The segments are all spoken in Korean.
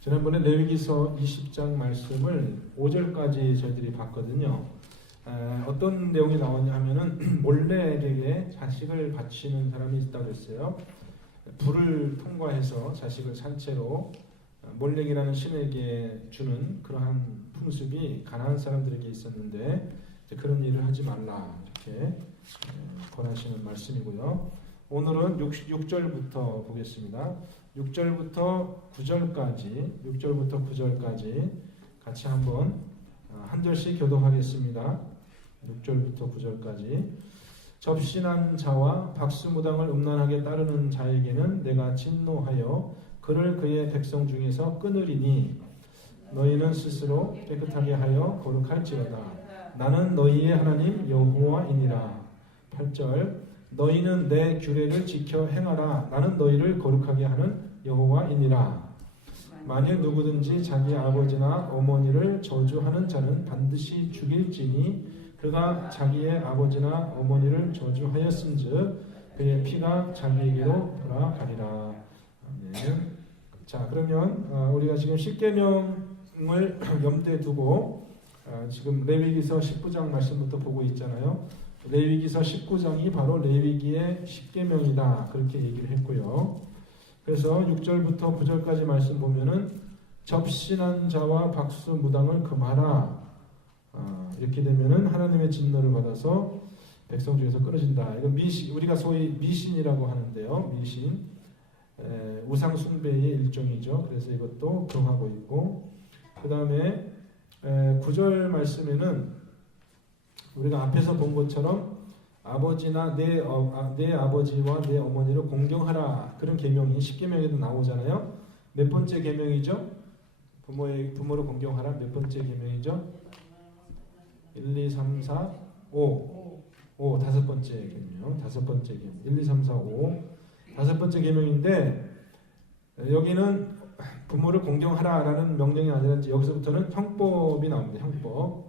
지난번에 레위기서 20장 말씀을 5절까지 저희들이 봤거든요. 어떤 내용이 나오냐 하면은 몰렉에게 자식을 바치는 사람이 있다고 했어요. 불을 통과해서 자식을 산채로 몰렉이라는 신에게 주는 그러한 풍습이 가나안 사람들에게 있었는데 그런 일을 하지 말라 이렇게 권하시는 말씀이고요. 오늘은 6절부터 보겠습니다. 6절부터 9절까지 같이 한번 한 절씩 교독하겠습니다. 6절부터 9절까지. 접신한 자와 박수무당을 음란하게 따르는 자에게는 내가 진노하여 그를 그의 백성 중에서 끊으리니 너희는 스스로 깨끗하게 하여 거룩할지어다. 나는 너희의 하나님 여호와이니라. 8절. 너희는 내 규례를 지켜 행하라. 나는 너희를 거룩하게 하는 여호와이니라. 만일 누구든지 자기 아버지나 어머니를 저주하는 자는 반드시 죽일지니 그가 자기의 아버지나 어머니를 저주하였은즉 그의 피가 자기에게로 돌아가리라. 아멘. 자, 그러면 우리가 지금 십계명을 염두에 두고 지금 레위기서 19장 말씀부터 보고 있잖아요. 레위기서 19장이 바로 레위기의 십계명이다 그렇게 얘기를 했고요. 그래서 6절부터 9절까지 말씀 보면은 접신한 자와 박수무당을 금하라. 이렇게 되면은 하나님의 진노를 받아서 백성 중에서 끊어진다. 이건 미신, 우리가 소위 미신이라고 하는데요. 미신, 우상 숭배의 일종이죠. 그래서 이것도 금하고 있고, 그 다음에 9절 말씀에는 우리가 앞에서 본 것처럼 아버지나 내 아버지와 내 어머니를 공경하라 그런 계명이 십계명에도 나오잖아요. 몇 번째 계명이죠? 부모를 공경하라 몇 번째 계명이죠? 1, 2, 3, 4, 5 다섯 번째 계명. 1, 2, 3, 4, 5 다섯 번째 계명인데 여기는 부모를 공경하라라는 명령이 아니라 여기서부터는 형법이 나옵니다. 형법.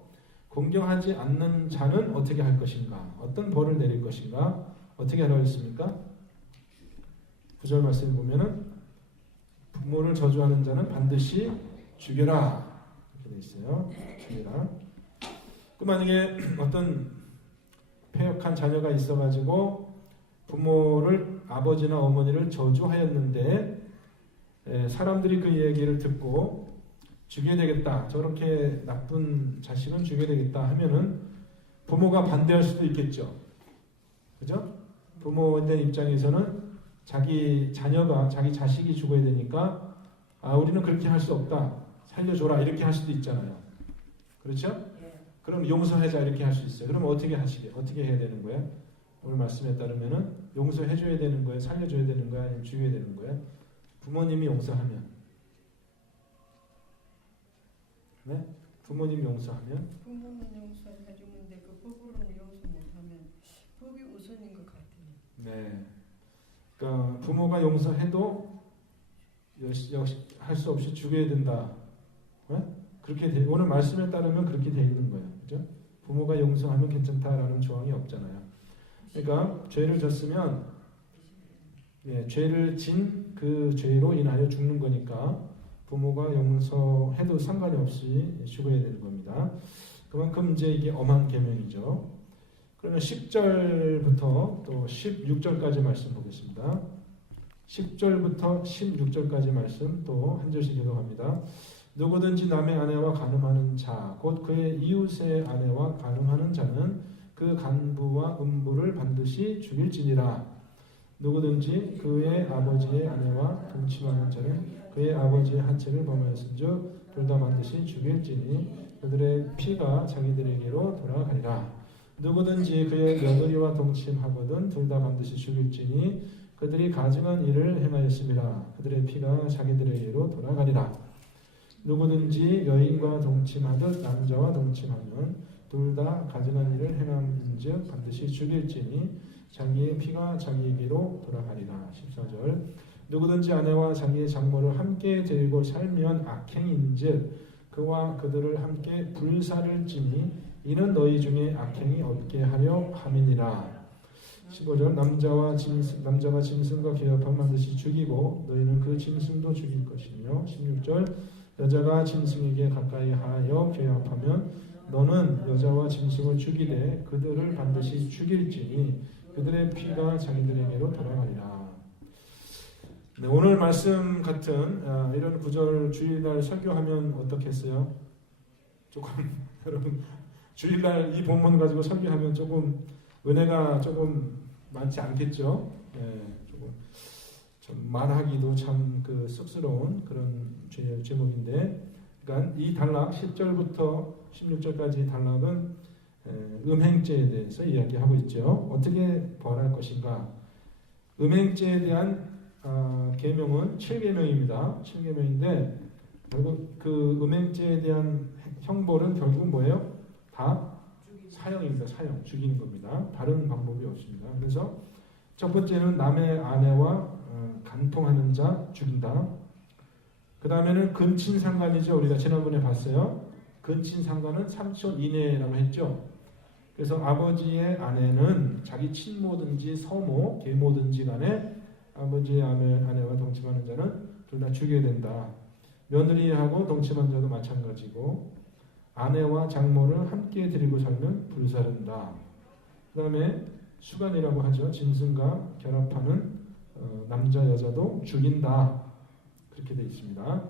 공경하지 않는 자는 어떻게 할 것인가? 어떤 벌을 내릴 것인가? 어떻게 하라고 했습니까? 9절 말씀을 보면은 부모를 저주하는 자는 반드시 죽여라 이렇게 되어 있어요. 죽여라. 그 만약에 어떤 패역한 자녀가 있어가지고 부모를 아버지나 어머니를 저주하였는데 사람들이 그 얘기를 듣고 죽여야 되겠다. 저렇게 나쁜 자식은 죽여야 되겠다 하면은 부모가 반대할 수도 있겠죠. 그죠? 부모의 입장에서는 자기 자녀가 자기 자식이 죽어야 되니까 우리는 그렇게 할 수 없다. 살려줘라 이렇게 할 수도 있잖아요. 그렇죠? 그럼 용서하자 이렇게 할 수 있어요. 그럼 어떻게 해야 되는 거예요? 오늘 말씀에 따르면은 용서해줘야 되는 거예요? 살려줘야 되는 거예요? 아니면 죽여야 되는 거예요? 부모님이 용서하면 네? 부모님이 용서하면 용서해주는데 그 법으로는 용서 못하면 법이 우선인 것 같아요. 네. 그러니까 부모가 용서해도 역시 할 수 없이 죽여야 된다. 네? 그렇게 오늘 말씀에 따르면 그렇게 돼 있는 거예요. 그죠? 부모가 용서하면 괜찮다라는 조항이 없잖아요. 그러니까 죄를 졌으면 죄를 진 그 죄로 인하여 죽는 거니까 부모가 용서해도 상관이 없이 죽어야 되는 겁니다. 그만큼 이제 이게 엄한 계명이죠. 그러면 10절부터 또 16절까지 말씀 보겠습니다. 10절부터 16절까지 말씀 또 한 절씩 교독합니다. 누구든지 남의 아내와 간음하는 자, 곧 그의 이웃의 아내와 간음하는 자는 그 간부와 음부를 반드시 죽일지니라. 누구든지 그의 아버지의 아내와 동침하는 자는 그의 아버지의 하체를 범하였은즉 둘 다 반드시 죽일지니 그들의 피가 자기들에게로 돌아가리라. 누구든지 그의 며느리와 동침하거든 둘 다 반드시 죽일지니 그들이 가증한 일을 행하였음이라. 그들의 피가 자기들에게로 돌아가리라. 누구든지 여인과 동침하듯 남자와 동침하면 둘 다 가증한 일을 행함인즉 반드시 죽일지니 자기의 피가 자기에게로 돌아가리라. 14절. 누구든지 아내와 자기의 장모를 함께 데리고 살면 악행인즉 그와 그들을 함께 불사를 지니 이는 너희 중에 악행이 없게 하려 함이니라. 15절. 남자가 짐승과 개업하면 반드시 죽이고 너희는 그 짐승도 죽일 것이며 16절. 18절 여자가 짐승에게 가까이 하여 죄악하면 너는 여자와 짐승을 죽이되 그들을 반드시 죽일지니 그들의 피가 자기들에게로 돌아가리라. 네, 오늘 말씀 같은 이런 구절 주일날 설교하면 어떻겠어요? 조금 여러분 주일날 이 본문 가지고 설교하면 조금 은혜가 조금 많지 않겠죠? 네, 조금 좀 말하기도 참 그 쑥스러운 그런 제목인데, 그러니까 이 단락 10절부터 16절까지 단락은 음행죄에 대해서 이야기하고 있죠. 어떻게 벌할 것인가? 음행죄에 대한 계명은 7계명입니다. 7계명인데 결국 그 음행죄에 대한 형벌은 결국 뭐예요? 다 사형입니다. 사형, 죽이는 겁니다. 다른 방법이 없습니다. 그래서 첫 번째는 남의 아내와 간통하는 자 죽인다. 그 다음에는 근친상간이죠. 우리가 지난번에 봤어요. 근친상간은 3촌 이내라고 했죠. 그래서 아버지의 아내는 자기 친모든지 서모, 계모든지 간에 아버지의 아내와 동침하는 자는 둘 다 죽여야 된다. 며느리하고 동침한 자도 마찬가지고 아내와 장모를 함께 데리고 살면 불사른다. 그 다음에 수간이라고 하죠. 짐승과 결합하는 남자 여자도 죽인다. 그렇게 되어 있습니다.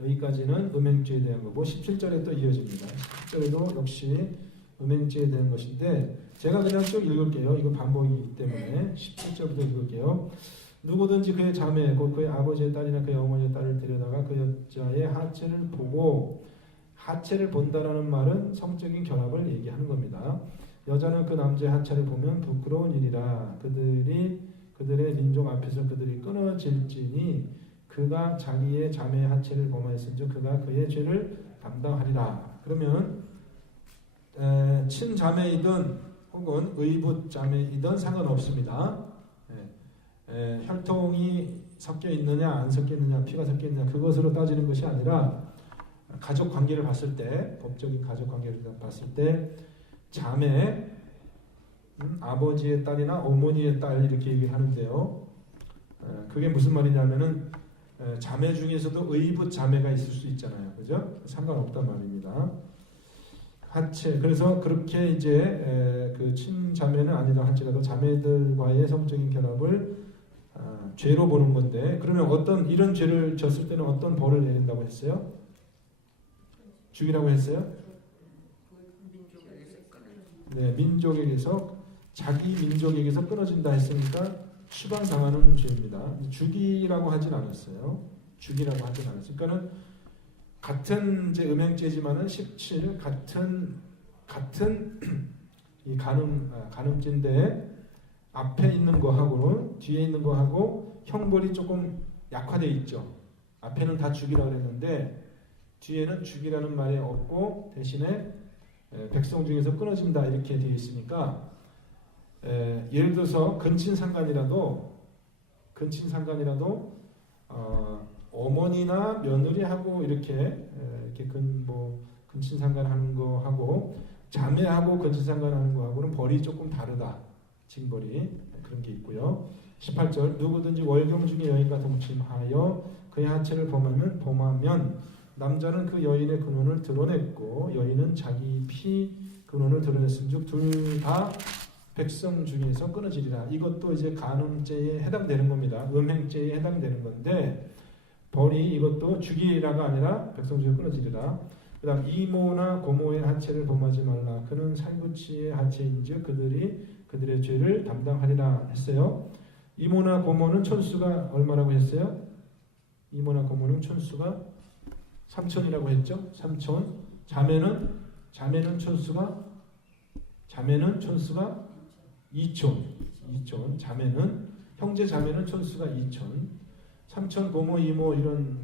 여기까지는 음행죄에 대한 거고 17절에 또 이어집니다. 17절에도 역시 음행죄에 대한 것인데 제가 그냥 쭉 읽을게요. 이거 반복이기 때문에 17절부터 읽을게요. 누구든지 그의 자매, 곧 그의 아버지의 딸이나 그의 어머니의 딸을 데려다가 그 여자의 하체를 보고, 하체를 본다라는 말은 성적인 결합을 얘기하는 겁니다. 여자는 그 남자의 하체를 보면 부끄러운 일이라 그들의 민족 앞에서 그들이 끊어질지니 그가 자기의 자매의 하체를 범하였은즉 그가 그의 죄를 담당하리라. 그러면 친자매이든 혹은 의붓자매이든 상관없습니다. 혈통이 섞여 있느냐 안 섞여 있느냐 피가 섞여 있느냐 그것으로 따지는 것이 아니라 가족 관계를 봤을 때, 법적인 가족 관계를 봤을 때 자매, 아버지의 딸이나 어머니의 딸 이렇게 얘기를 하는데요. 그게 무슨 말이냐면은 자매 중에서도 의붓 자매가 있을 수 있잖아요. 그죠? 상관없단 말입니다. 하체, 그래서 그렇게 이제 그 친자매는 아니다 할지라도 자매들과의 성적인 결합을 죄로 보는 건데, 그러면 어떤 이런 죄를 졌을 때는 어떤 벌을 내린다고 했어요? 죽이라고 했어요? 네, 민족에게서 자기 민족에게서 끊어진다 했으니까 추방당하는 죄입니다. 죽이라고 하진 않았어요. 죽이라고 하진 않았어요. 그러니까는 같은 이제 음행죄지만은 17 같은 이 간음죄인데 앞에 있는 거하고 뒤에 있는 거하고 형벌이 조금 약화되어 있죠. 앞에는 다 죽이라고 했는데 뒤에는 죽이라는 말이 없고 대신에 백성 중에서 끊어진다 이렇게 되어 있으니까 예를 들어서 근친상간이라도 어머니나 며느리하고 이렇게 근친상간하는 거하고 자매하고 근친상간하는 거하고는 벌이 조금 다르다. 징벌이 그런 게 있고요. 18절 누구든지 월경 중에 여인과 동침하여 그의 하체를 범하면 남자는 그 여인의 근원을 드러냈고 여인은 자기 피 근원을 드러냈은즉 둘 다 백성 중에서 끊어지리라. 이것도 이제 간음죄에 해당되는 겁니다. 음행죄에 해당되는 건데 벌이 이것도 죽이라가 아니라 백성 중에 끊어지리라. 그 다음 이모나 고모의 하체를 범하지 말라. 그는 살구치의 하체인즉 그들의 죄를 담당하리라 했어요. 이모나 고모는 촌수가 얼마라고 했어요? 이모나 고모는 촌수가 3촌이라고 했죠. 3촌. 자매는 촌수가 2촌. 형제 자매는 촌수가 2촌. 3촌 고모 이모 이런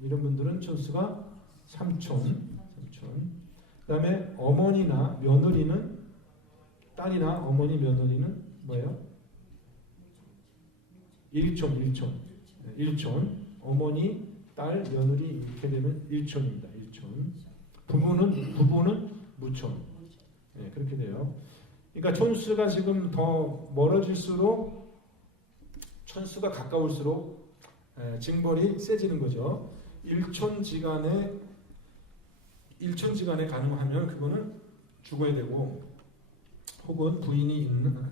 분들은 촌수가 3촌. 그다음에 어머니나 며느리는 딸이나 어머니 며느리는 뭐예요? 1촌. 어머니, 딸, 며느리 이렇게 되면 1촌입니다. 1촌. 부부는 무촌. 네, 그렇게 돼요. 그러니까 촌수가 지금 더 멀어질수록 촌수가 가까울수록 징벌이 세지는 거죠. 일촌지간에 가능하면 그거는 죽어야 되고, 혹은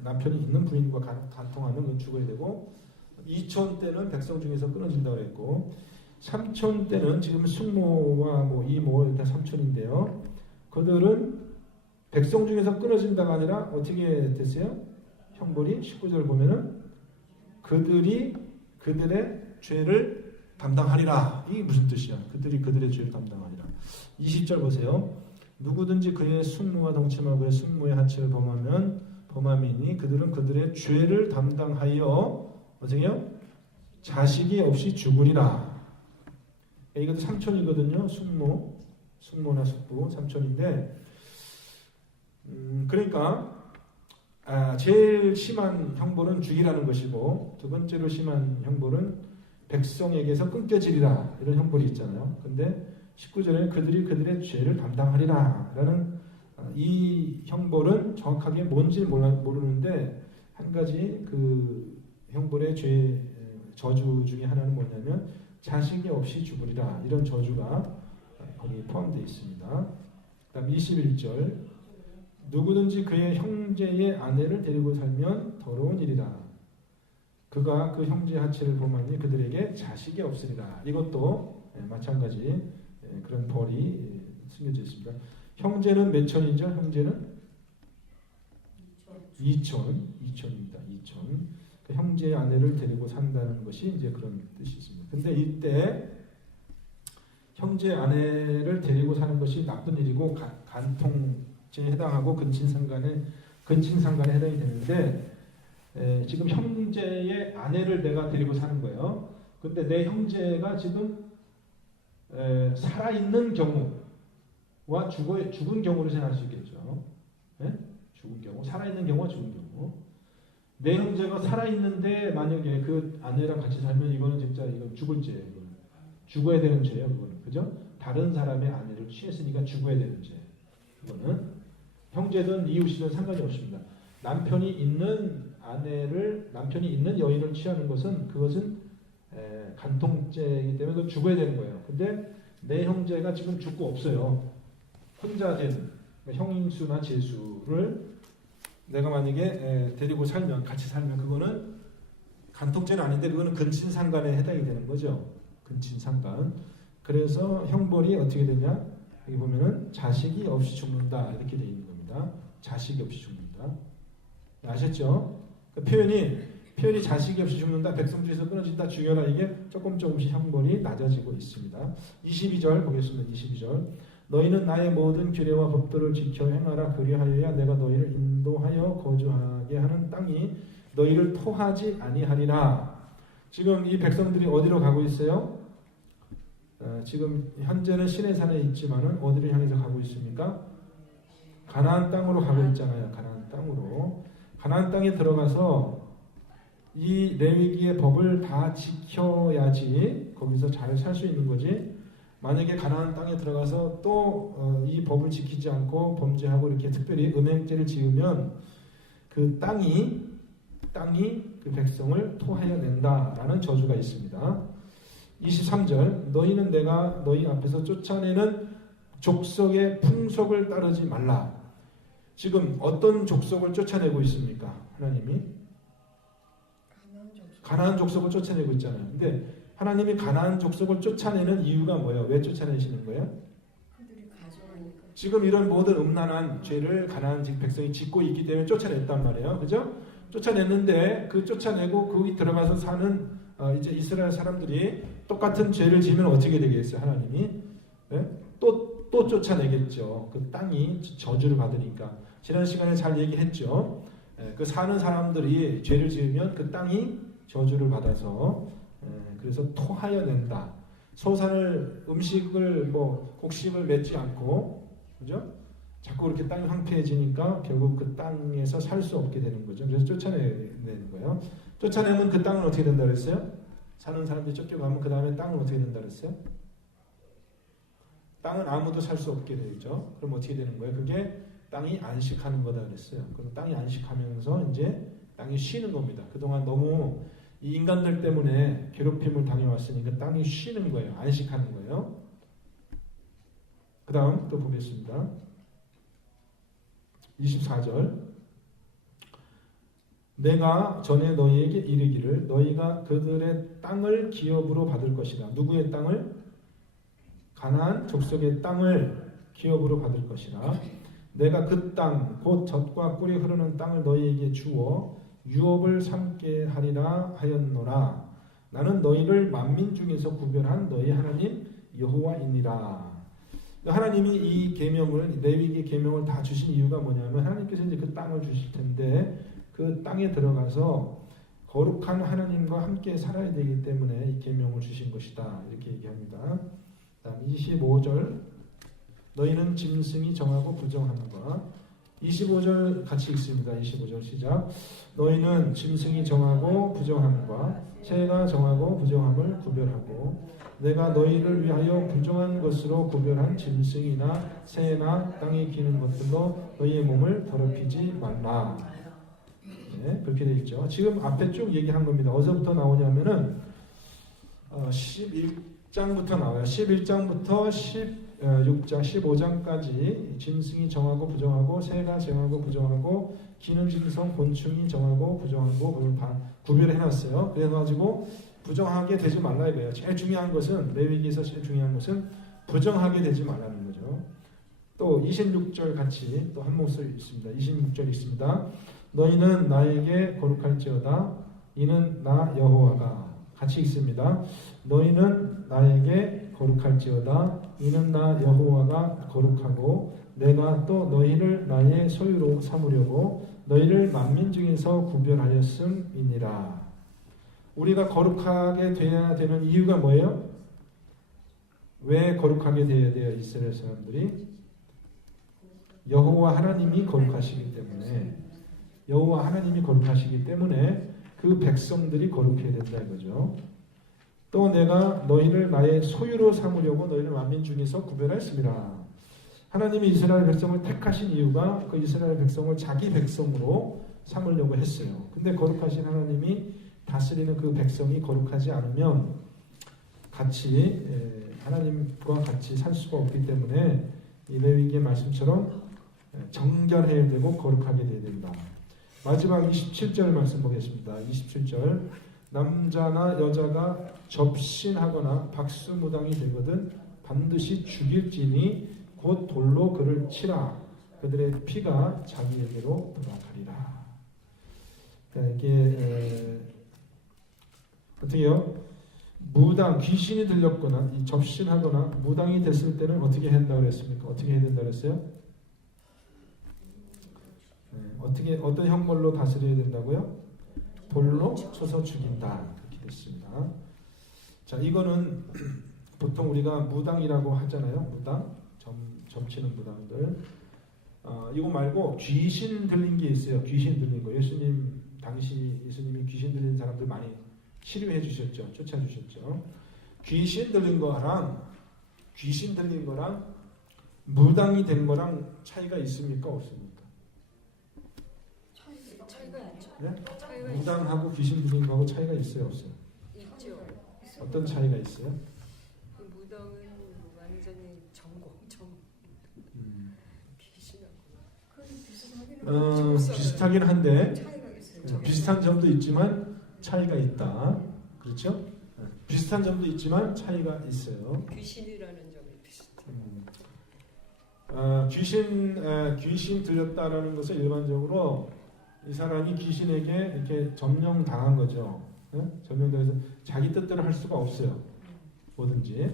남편이 있는 부인과 간통하면 그건 죽어야 되고, 2촌 때는 백성 중에서 끊어진다고 했고, 3촌 때는 지금 숙모와 뭐 이모 다 3촌인데요. 그들은 백성 중에서 끊어진다가 아니라 어떻게 됐어요? 형벌이 19절 보면은 그들이 그들의 죄를 담당하리라. 이게 무슨 뜻이야? 그들이 그들의 죄를 담당하리라. 20절 보세요. 누구든지 그의 숙모와 동침하고 그의 숙모의 하체를 범함이니 그들은 그들의 죄를 담당하여 어떻게요? 자식이 없이 죽으리라. 이것도 삼촌이거든요. 숙모나 숙부 삼촌인데, 그러니까 제일 심한 형벌은 죽이라는 것이고, 두 번째로 심한 형벌은 백성에게서 끊겨지리라, 이런 형벌이 있잖아요. 근데 19절에 그들이 그들의 죄를 담당하리라 라는 이 형벌은 정확하게 뭔지 모르는데, 한 가지 그 형벌의 저주 중에 하나는 뭐냐면 자식이 없이 죽으리라, 이런 저주가 거기 포함되어 있습니다. 그다음 21절, 누구든지 그의 형제의 아내를 데리고 살면 더러운 일이라. 그가 그 형제의 하체를 범하니 그들에게 자식이 없으리라. 이것도 마찬가지 그런 벌이 숨겨져 있습니다. 형제는 몇 촌이죠? 형제는 2촌입니다. 2촌. 그 형제의 아내를 데리고 산다는 것이 이제 그런 뜻이 있습니다. 근데 이때 형제 아내를 데리고 사는 것이 나쁜 일이고 간통죄에 해당하고 근친상간에 해당이 되는데, 지금 형제의 아내를 내가 데리고 사는 거예요. 근데 내 형제가 지금 살아있는 경우와 죽은 경우를 생각할 수 있겠죠. 죽은 경우, 살아있는 경우와 죽은 경우. 내 형제가 살아있는데 만약에 그 아내랑 같이 살면 이거는 진짜 이건 죽을 죄예요. 이거는. 죽어야 되는 죄예요. 그거는. 그죠? 다른 사람의 아내를 취했으니까 죽어야 되는 죄. 그거는 형제든 이웃이든 상관이 없습니다. 남편이 있는 여인을 취하는 것은 그것은 간통죄이기 때문에 그건 죽어야 되는 거예요. 근데 내 형제가 지금 죽고 없어요. 혼자 된 형수나 제수를 내가 만약에 데리고 살면, 같이 살면 그거는 간통죄는 아닌데 그거는 근친상간에 해당이 되는 거죠. 근친상간. 그래서 형벌이 어떻게 되냐? 여기 보면은 자식이 없이 죽는다, 이렇게 되어 있는 겁니다. 자식이 없이 죽는다. 아셨죠? 그 표현이 자식이 없이 죽는다, 백성 중에서 끊어진다, 죽여라, 이게 조금씩 형벌이 낮아지고 있습니다. 22절 보겠습니다. 22절. 너희는 나의 모든 규례와 법도를 지켜 행하라. 그리하여야 내가 너희를 인도하여 거주하게 하는 땅이 너희를 토하지 아니하리라. 지금 이 백성들이 어디로 가고 있어요? 지금 현재는 시내산에 있지만은 어디를 향해서 가고 있습니까? 가나안 땅으로 가고 있잖아요. 가나안 땅으로. 가나안 땅에 들어가서 이 레위기의 법을 다 지켜야지 거기서 잘 살 수 있는 거지. 만약에 가나안 땅에 들어가서 또 이 법을 지키지 않고 범죄하고 이렇게 특별히 음행죄를 지으면 그 땅이 그 백성을 토하여 낸다라는 저주가 있습니다. 23절, 너희는 내가 너희 앞에서 쫓아내는 족속의 풍속을 따르지 말라. 지금 어떤 족속을 쫓아내고 있습니까? 하나님이 가나안 족속을 쫓아내고 있잖아요. 근데 하나님이 가나안 족속을 쫓아내는 이유가 뭐예요? 왜 쫓아내시는 거예요? 그들이 가져가니까. 지금 이런 모든 음란한 죄를 가나안 백성이 짓고 있기 때문에 쫓아냈단 말이에요. 그죠? 쫓아냈는데 그 쫓아내고 거기 들어가서 사는 이제 이스라엘 사람들이 똑같은 죄를 지으면 어떻게 되겠어요? 하나님이 또 쫓아내겠죠. 그 땅이 저주를 받으니까. 지난 시간에 잘 얘기했죠. 그 사는 사람들이 죄를 지으면 그 땅이 저주를 받아서 그래서 토하여 낸다. 소산을 음식을 곡식을 맺지 않고, 그죠? 자꾸 그렇게 땅이 황폐해지니까 결국 그 땅에서 살 수 없게 되는 거죠. 그래서 쫓아내는 거예요. 쫓아내면 그 땅은 어떻게 된다 그랬어요? 사는 사람들이 쫓겨가면 그 다음에 땅은 어떻게 된다 그랬어요? 땅은 아무도 살 수 없게 되죠. 그럼 어떻게 되는 거예요? 그게 땅이 안식하는 거다 그랬어요. 그럼 땅이 안식하면서 이제 땅이 쉬는 겁니다. 그동안 너무 이 인간들 때문에 괴롭힘을 당해왔으니까 땅이 쉬는 거예요. 안식하는 거예요. 그 다음 또 보겠습니다. 24절. 내가 전에 너희에게 이르기를 너희가 그들의 땅을 기업으로 받을 것이라. 누구의 땅을? 가나안 족속의 땅을 기업으로 받을 것이라. 내가 그 땅 곧 젖과 꿀이 흐르는 땅을 너희에게 주어 유업을 삼게 하리라 하였노라. 나는 너희를 만민 중에서 구별한 너희 하나님 여호와이니라. 하나님이 이 계명을, 레위기 계명을 다 주신 이유가 뭐냐면 하나님께서 이제 그 땅을 주실 텐데 그 땅에 들어가서 거룩한 하나님과 함께 살아야 되기 때문에 이 계명을 주신 것이다. 이렇게 얘기합니다. 다음 25절. 너희는 짐승이 정하고 부정함과 25절 같이 읽습니다. 25절 시작. 너희는 짐승이 정하고 부정함과 새가 정하고 부정함을 구별하고 내가 너희를 위하여 부정한 것으로 구별한 짐승이나 새나 땅에 기는 것들로 너희의 몸을 더럽히지 말라. 네, 그렇게 되어 있죠. 지금 앞에 쭉 얘기한 겁니다. 어디서부터 나오냐면은 11장부터 나와요. 11장부터 16장, 15장까지 짐승이 정하고 부정하고 새가 정하고 부정하고 기는 짐승, 곤충이 정하고 부정하고 그걸 다 구별해놨어요. 그래가지고 부정하게 되지 말라 이거예요. 제일 중요한 것은 레위기에서 제일 중요한 것은 부정하게 되지 말라는 거죠. 또 26절 같이 또 한 목소리 있습니다. 26절 있습니다. 너희는 나에게 거룩할지어다. 이는 나 여호와가 같이 있습니다. 너희는 나에게 거룩할지어다. 이는 나 여호와가 거룩하고 내가 또 너희를 나의 소유로 삼으려고 너희를 만민 중에서 구별하였음이니라. 우리가 거룩하게 되어야 되는 이유가 뭐예요? 왜 거룩하게 되어야 돼요? 이스라엘 사람들이 여호와 하나님이 거룩하시기 때문에 여호와 하나님이 거룩하시기 때문에 그 백성들이 거룩해야 된다 이거죠. 또 내가 너희를 나의 소유로 삼으려고 너희를 만민 중에서 구별했습니다. 하나님이 이스라엘 백성을 택하신 이유가 그 이스라엘 백성을 자기 백성으로 삼으려고 했어요. 근데 거룩하신 하나님이 다스리는 그 백성이 거룩하지 않으면 같이 하나님과 같이 살 수가 없기 때문에 이 레위기의 말씀처럼 정결해야 되고 거룩하게 되어야 된다. 마지막 27절 말씀 보겠습니다. 27절. 남자나 여자가 접신하거나 박수무당이 되거든 반드시 죽일지니 곧 돌로 그를 치라. 그들의 피가 자기에게로 돌아가리라. 이게 어떻게요? 무당, 귀신이 들렸거나 접신하거나 무당이 됐을 때는 어떻게 한다고 그랬습니까? 어떻게 해야 된다고 그랬어요? 어떤 형벌로 다스려야 된다고요? 돌로 쳐서 죽인다. 그렇게 됐습니다. 자, 이거는 보통 우리가 무당이라고 하잖아요. 무당, 점치는 무당들. 이거 말고 귀신 들린 게 있어요. 귀신 들린 거. 예수님 당시 예수님이 귀신 들린 사람들 많이 치료해 주셨죠. 쫓아 주셨죠. 귀신 들린 거랑 무당이 된 거랑 차이가 있습니까? 없습니까? 차이가 있죠. 네? 무당하고 귀신 들린 거하고 차이가 있어요, 없어요? 있죠. 어떤 차이가 있어요? 그 무당은 완전히 귀신하고 비슷하긴 한데 차이가 있어요. 비슷한 점도 있지만 차이가 있다. 그렇죠? 비슷한 점도 있지만 차이가 있어요. 귀신이라는 점이 비슷해요. 귀신 들렸다라는 것은 일반적으로 이 사람이 귀신에게 이렇게 점령당한 거죠. 점령당해서 자기 뜻대로 할 수가 없어요. 뭐든지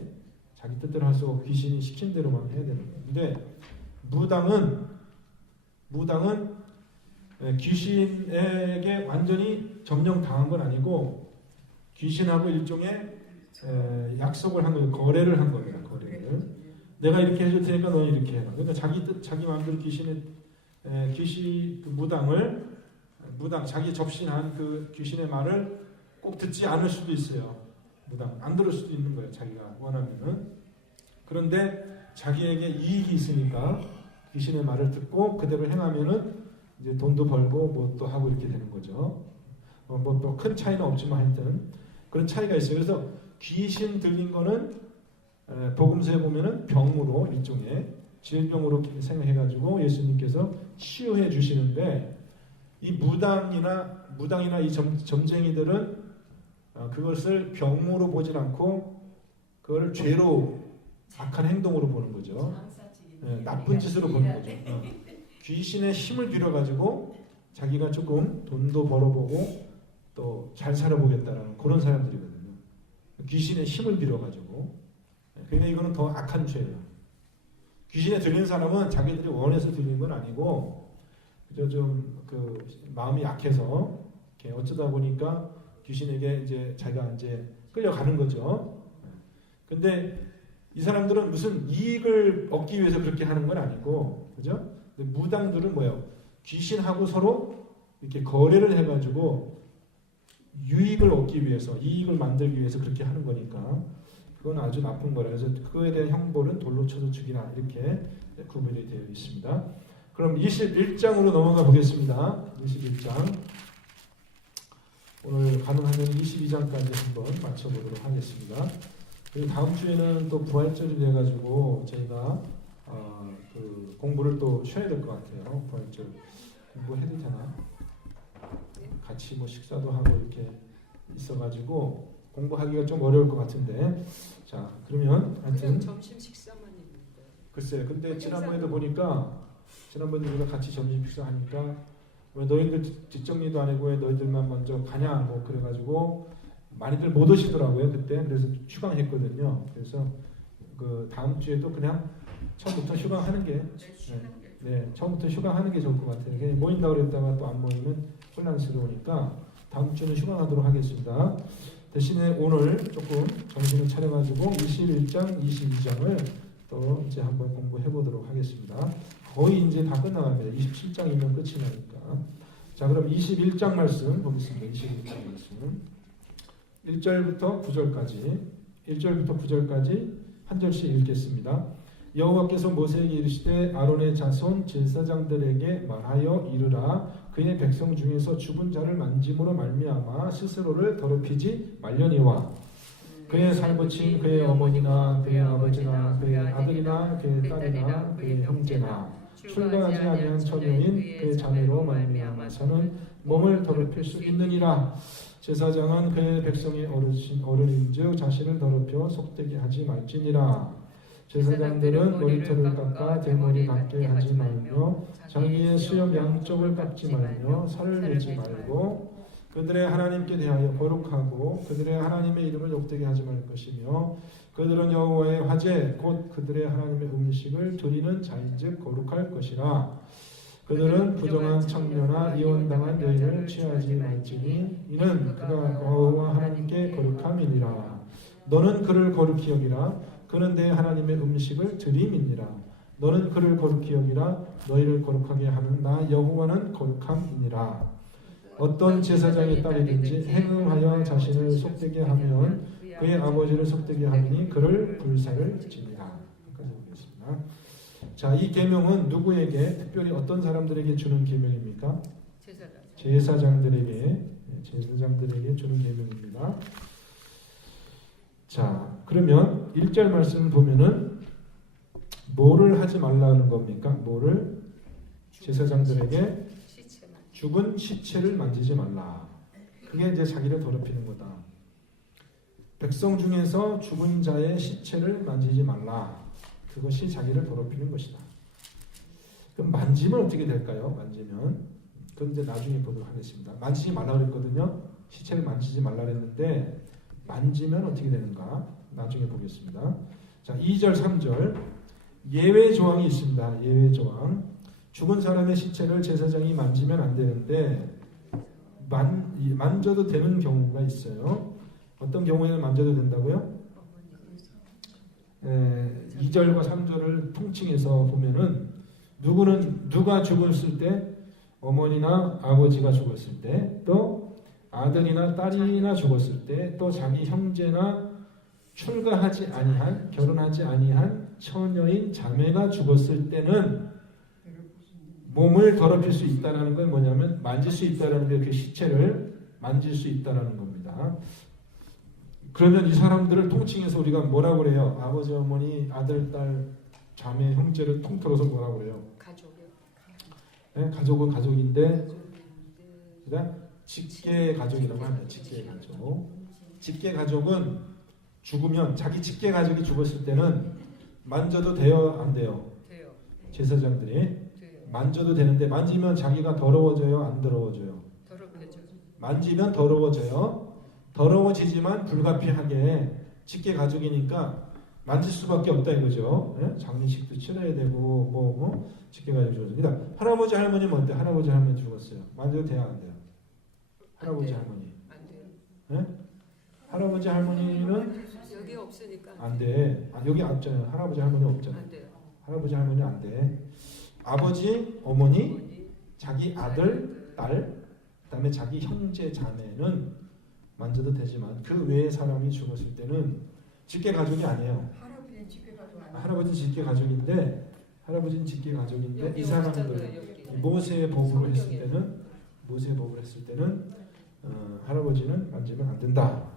자기 뜻대로 할 수가 없고 귀신이 시킨 대로만 해야 되는 거예요. 근데 무당은 귀신에게 완전히 점령당한 건 아니고 귀신하고 일종의 약속을 한 거예요. 거래를 한 겁니다. 거래를. 내가 이렇게 해줄 테니까 너는 이렇게 해라. 그러니까 자기 뜻, 자기 마음대로 무당, 자기 접신한 그 귀신의 말을 꼭 듣지 않을 수도 있어요. 무당. 안 들을 수도 있는 거예요. 자기가 원하면은. 그런데 자기에게 이익이 있으니까 귀신의 말을 듣고 그대로 행하면은 이제 돈도 벌고 뭐 또 하고 이렇게 되는 거죠. 뭐 또 큰 차이는 없지만 하여튼 그런 차이가 있어요. 그래서 귀신 들린 거는 복음서에 보면은 병으로 일종의 질병으로 생각해가지고 예수님께서 치유해 주시는데 이 무당이나 이 점쟁이들은 그것을 병으로 보질 않고 그걸 죄로 악한 행동으로 보는 거죠. 나쁜 짓으로 보는 거죠. 귀신의 힘을 빌어가지고 자기가 조금 돈도 벌어보고 또 잘 살아보겠다라는 그런 사람들이거든요. 귀신의 힘을 빌어가지고. 근데 이거는 더 악한 죄예요. 귀신에 들린 사람은 자기들이 원해서 들린 건 아니고 그저 좀 그 마음이 약해서 이렇게 어쩌다 보니까 귀신에게 이제 자기가 이제 끌려가는 거죠. 근데 이 사람들은 무슨 이익을 얻기 위해서 그렇게 하는 건 아니고, 그죠? 근데 무당들은 뭐예요? 귀신하고 서로 이렇게 거래를 해가지고 유익을 얻기 위해서, 이익을 만들기 위해서 그렇게 하는 거니까 그건 아주 나쁜 거라. 그래서 그거에 대한 형벌은 돌로 쳐서 죽이라 이렇게 구별이 되어 있습니다. 그럼 21장으로 넘어가 보겠습니다. 21장. 오늘 가능하면 22장까지 한번 맞춰보도록 하겠습니다. 그리고 다음 주에는 또 부활절이 돼가지고 저희가 그 공부를 또 쉬어야 될 것 같아요. 부활절 공부해도 되나? 같이 뭐 식사도 하고 이렇게 있어가지고 공부하기가 좀 어려울 것 같은데, 자 그러면 그냥 하여튼 점심 식사만 있는 거예요. 글쎄요. 근데 지난번에도 보니까 지난번에 우리가 같이 점심 식사하니까 왜 너희들 뒷정리도 안 하고 왜 너희들만 먼저 가냐 뭐 그래가지고 많이들 못 오시더라고요 그때. 그래서 휴강했거든요. 그래서 그 다음 주에도 그냥 처음부터 휴강하는 게 처음부터 휴강하는 게 좋을 것 같아요. 그냥 모인다고 그랬다가 또 안 모이면 혼란스러우니까 다음 주는 휴강하도록 하겠습니다. 대신에 오늘 조금 정신을 차려가지고 21장, 22장을 또 이제 한번 공부해 보도록 하겠습니다. 거의 이제 다 끝나갑니다. 27장이면 끝이 나니까. 자, 그럼 21장 말씀 보겠습니다. 21장 말씀. 1절부터 9절까지, 1절부터 9절까지 한 절씩 읽겠습니다. 여호와께서 모세에게 이르시되 아론의 자손 제사장들에게 말하여 이르라. 그의 백성 중에서 죽은 자를 만짐으로 말미암아 스스로를 더럽히지 말려니와 그의 살붙인 그의 어머니나 그의 아버지나 그의 아들이나 그의 딸이나 그의 형제나 출가하지 아니한 처녀인 그의 자매로 말미암아서는 몸을 더럽힐 수 있느니라. 제사장은 그의 백성의 어른인즉 자신을 더럽혀 속되게 하지 말지니라. 제사장들은 머리털을 깎아 대머리 같게 하지 말며 자기의 수염 양쪽을 깎지 말며 살을 내지 말고 그들의 하나님께 대하여 거룩하고 그들의 하나님의 이름을 욕되게 하지 말 것이며 그들은 여호와의 화제 곧 그들의 하나님의 음식을 드리는 자인즉 거룩할 것이라. 그들은 부정한 청녀나 이혼당한 여인을 취하지 말지니 이는 그가 여호와 하나님께 거룩함이니라. 너는 그를 거룩히 여기라. 그는 내 하나님의 음식을 드림이니라. 너는 그를 거룩히 여기라. 너희를 거룩하게 하는 나 여호와는 거룩함이니라. 어떤 제사장의 딸이든지 행음하여 자신을 속되게 하면 그의 아버지를 속되게 하니 그를 불사를 지니라. 여기까지 보겠습니다. 자, 이 계명은 누구에게, 특별히 어떤 사람들에게 주는 계명입니까? 제사장들에게 주는 계명입니다. 자, 그러면 1절 말씀을 보면은 뭐를 하지 말라는 겁니까? 뭐를? 제사장들에게 죽은 시체를 만지지 말라. 그게 이제 자기를 더럽히는 거다. 백성 중에서 죽은 자의 시체를 만지지 말라. 그것이 자기를 더럽히는 것이다. 그럼 만지면 어떻게 될까요? 만지면 그건 이제 나중에 보도록 하겠습니다. 만지지 말라 그랬거든요. 시체를 만지지 말라 그랬는데 만지면 어떻게 되는가? 나중에 보겠습니다. 자, 2절, 3절 예외 조항이 있습니다. 예외 조항. 죽은 사람의 시체를 제사장이 만지면 안 되는데 만져도 되는 경우가 있어요. 어떤 경우에는 만져도 된다고요? 2절과 3절을 통칭해서 보면은 누가 죽었을 때, 어머니나 아버지가 죽었을 때, 또 아들이나 딸이나 죽었을 때, 또 자기 형제나 출가하지 아니한, 결혼하지 아니한 처녀인 자매가 죽었을 때는 몸을 더럽힐 수 있다는 건 뭐냐면 만질 수 있다는 게 그 시체를 만질 수 있다라는 겁니다. 그러면 이 사람들을 통칭해서 우리가 뭐라고 그래요? 아버지, 어머니, 아들, 딸, 자매, 형제를 통틀어서 뭐라고 그래요? 가족이요. 네? 가족은 가족인데 가족인데 그러니까 직계 가족이라고 합니다. 직계 가족. 직계 가족은 죽으면 자기 직계 가족이 죽었을 때는 만져도 돼요, 안 돼요? 돼요. 제사장들이 돼요. 만져도 되는데 만지면 자기가 더러워져요, 안 더러워져요? 더럽게죠. 만지면 더러워져요. 더러워지지만 불가피하게 직계 가족이니까 만질 수밖에 없다 이거죠. 예? 장례식도 치러야 되고 뭐 직계 가족이 죽었습니다. 할아버지 할머니는 어때? 할아버지 할머니 죽었어요. 만져도 돼요, 안 돼요? 할아버지 할머니. 안 돼요. 예? 할아버지 할머니는 여기 없으니까 안 돼. 여기 없잖아요. 할아버지 할머니 없잖아요. 안 돼요. 할아버지 할머니 안 돼. 아버지, 어머니, 어머니, 자기 아들, 딸, 그다음에 자기 형제, 자매는 만져도 되지만 그 외의 사람이 죽었을 때는 직계 가족이 아니에요. 할아버지는 집에 가도 안 돼. 할아버지 직계 가족인데 할아버지는 직계 가족인데 여기 이 사람들 없잖아요, 여기. 모세의 법으로 했을 성경에. 때는 모세의 법으로 했을 때는 할아버지는 만지면 안 된다.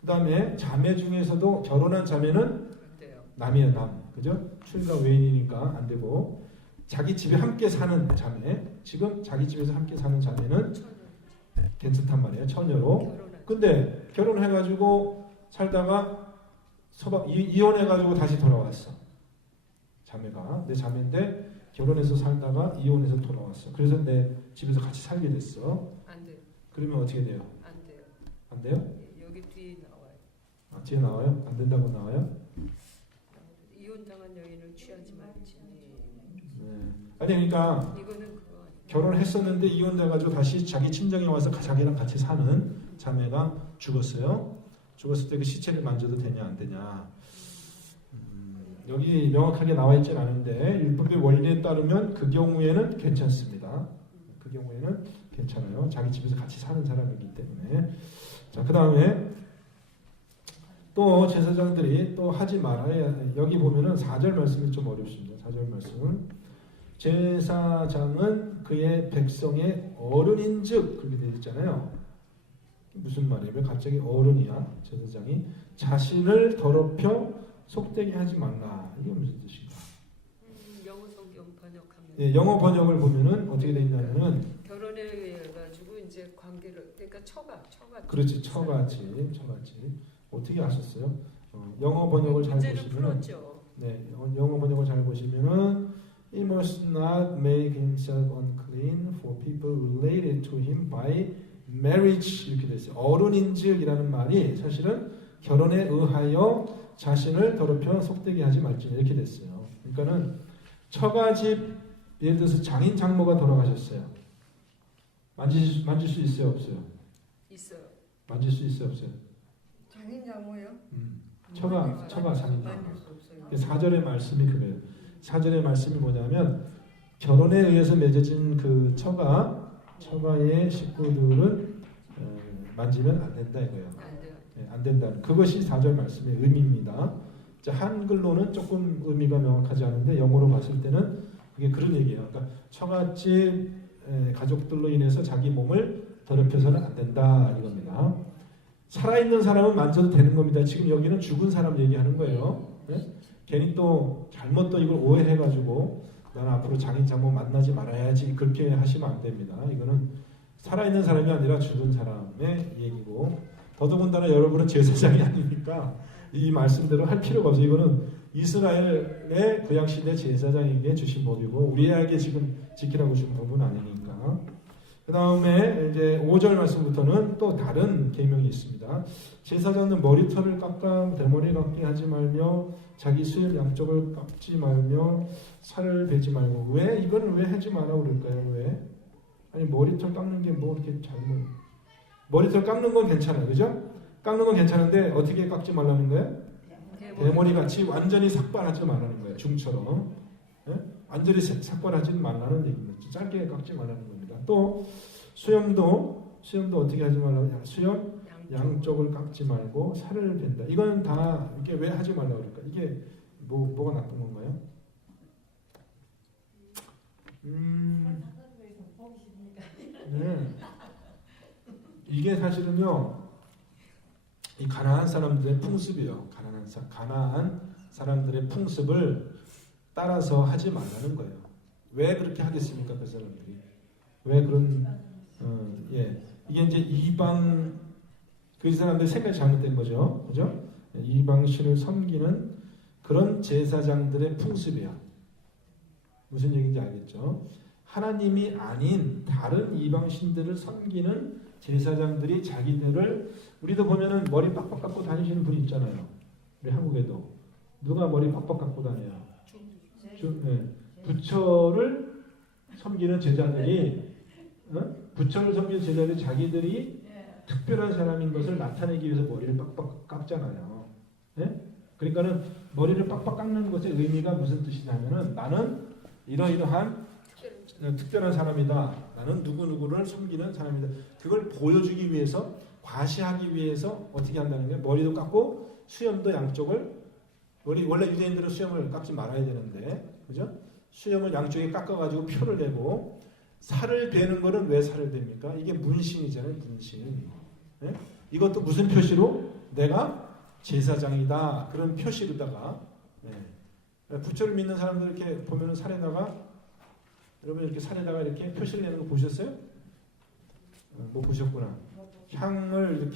그다음에 자매 중에서도 결혼한 자매는 안 돼요. 남이에요, 남. 그죠? 출가 외인이니까 안 되고 자기 집에 함께 사는 자매, 지금 자기 집에서 함께 사는 자매는 처녀. 괜찮단 말이에요. 처녀로. 결혼한. 근데 결혼해가지고 살다가 이혼해가지고 다시 돌아왔어. 자매가 내 자매인데 결혼해서 살다가 이혼해서 돌아왔어. 그래서 내 집에서 같이 살게 됐어. 안 돼요. 그러면 어떻게 돼요? 안 돼요. 안 돼요? 여기 뒤에 나와요. 아, 뒤에 나와요? 안 된다고 나와요? 이혼당한 여인을 취하지 말지. 네. 아니 그러니까 이거는 그거 아니에요. 결혼했었는데 이혼돼가지고 다시 자기 친정에 와서 자기랑 같이 사는 자매가 죽었어요. 죽었을 때 그 시체를 만져도 되냐 안 되냐. 여기 명확하게 나와 있진 않은데 율법의 원리에 따르면 그 경우에는 괜찮습니다. 그 경우에는 괜찮아요. 자기 집에서 같이 사는 사람이기 때문에. 자, 그 다음에 또 제사장들이 또 하지 말아야, 여기 보면은 4절 말씀이 좀 어렵습니다. 4절 말씀은 제사장은 그의 백성의 어른인즉 그렇게 되어 있잖아요. 무슨 말이에요? 왜 갑자기 어른이야? 제사장이 자신을 더럽혀 속되게 하지 말라. 이게 무슨 뜻인가? 영어 성경 번역하면. 예, 영어 번역을 보면은 어떻게 되어 있냐면은 결혼에 의해 가지고 이제 관계를 그러니까 처가. 그렇지, 처같이. 어떻게 아셨어요? 영어 번역을 잘 문제를 보시면은 풀었죠. 네, 영어 번역을 잘 보시면은 He must not make himself unclean for people related to him by marriage 이렇게 됐어요. 어른인즉이라는 말이 사실은 결혼에 의하여 자신을 더럽혀 속되게 하지 말지 이렇게 됐어요. 그러니까는 처가집 예를 들어서 장인 장모가 돌아가셨어요. 만질 수 있어요, 없어요? 있어요. 만질 수 있어요, 없어요? 장인 장모요? 처가 장인 장모. 만질 수 없어요. 4절의 말씀이 그래요. 4절의 말씀이 뭐냐면 결혼에 의해서 맺어진 그 처가의 식구들은 만지면 안 된다 이거예요. 안 돼요. 안 된다는 그것이 4절 말씀의 의미입니다. 자, 한글로는 조금 의미가 명확하지 않은데 영어로 봤을 때는 그게 그런 얘기예요. 그러니까 처갓집 가족들로 인해서 자기 몸을 더럽혀서는 안 된다 이겁니다. 살아있는 사람은 만져도 되는 겁니다. 지금 여기는 죽은 사람 얘기하는 거예요. 네? 괜히 또 잘못 또 이걸 오해해가지고 나는 앞으로 장인 장모 만나지 말아야지 그렇게 하시면 안 됩니다. 이거는 살아있는 사람이 아니라 죽은 사람의 얘기고 더더군다나 여러분은 제사장이 아니니까 이 말씀대로 할 필요가 없어요. 이거는 이스라엘의 구약시대 제사장에게 주신 법이고 우리에게 지금 지키라고 주신 법은 아니니까. 그 다음에 이제 5절 말씀부터는 또 다른 계명이 있습니다. 제사장은 머리털을 깎아 대머리 깎게 하지 말며 자기 수염 양쪽을 깎지 말며 살을 베지 말고 왜 이거는 왜 하지 마라 그럴까요? 왜? 아니 머리털 깎는 게 뭐 이렇게 잘못? 머리털 깎는 건 괜찮아요, 그죠? 깎는 건 괜찮은데 어떻게 깎지 말라는 거예요? 대머리 같이 완전히 삭발하지 말라는 거예요, 중처럼. 예? 완전히 삭발하지 말라는 얘기입니다. 짧게 깎지 말라는 겁니다. 또 수염도 어떻게 하지 말라고? 수염 양쪽을 깎지 말고 살을 벤다. 이건 다 이게 왜 하지 말라고 그럴까? 이게 뭐가 나쁜 건가요? 네. 이게 사실은요, 이 가나안 사람들의 풍습이에요. 가나안 사람들의 풍습을 따라서 하지 말라는 거예요. 왜 그렇게 하겠습니까, 그 사람들이? 왜 그런 예, 이게 이제 이방 그 사람들 생각이 잘못된 거죠, 그죠? 이방 신을 섬기는 그런 제사장들의 풍습이야. 무슨 얘기인지 알겠죠? 하나님이 아닌 다른 이방 신들을 섬기는 제사장들이 자기들을 우리도 보면은 머리 빡빡 깎고 다니시는 분이 있잖아요. 우리 한국에도 누가 머리 빡빡 깎고 다녀요? 부처를 섬기는 제자들이 부처를 섬기는 제자들이 자기들이 특별한 사람인 것을 나타내기 위해서 머리를 빡빡 깎잖아요. 네? 그러니까는 머리를 빡빡 깎는 것의 의미가 무슨 뜻이냐면은 나는 이러이러한 특별한 사람이다. 나는 누구누구를 섬기는 사람이다. 그걸 보여주기 위해서 과시하기 위해서 어떻게 한다는 거예요? 머리도 깎고 수염도 양쪽을 원래 유대인들은 수염을 깎지 말아야 되는데 그죠? 수염을 양쪽에 깎아가지고 표를 내고 살을 베는 거는 왜 살을 댑니까? 이게 문신이잖아요. 문신. 네? 이것도 무슨 표시로? 내가 제사장이다. 그런 표시로다가 네. 부처를 믿는 사람들 이렇게 보면은 살에다가 여러분 이렇게 산에다가 이렇게 표시를 내는 거 보셨어요? 못 보셨구나. 향을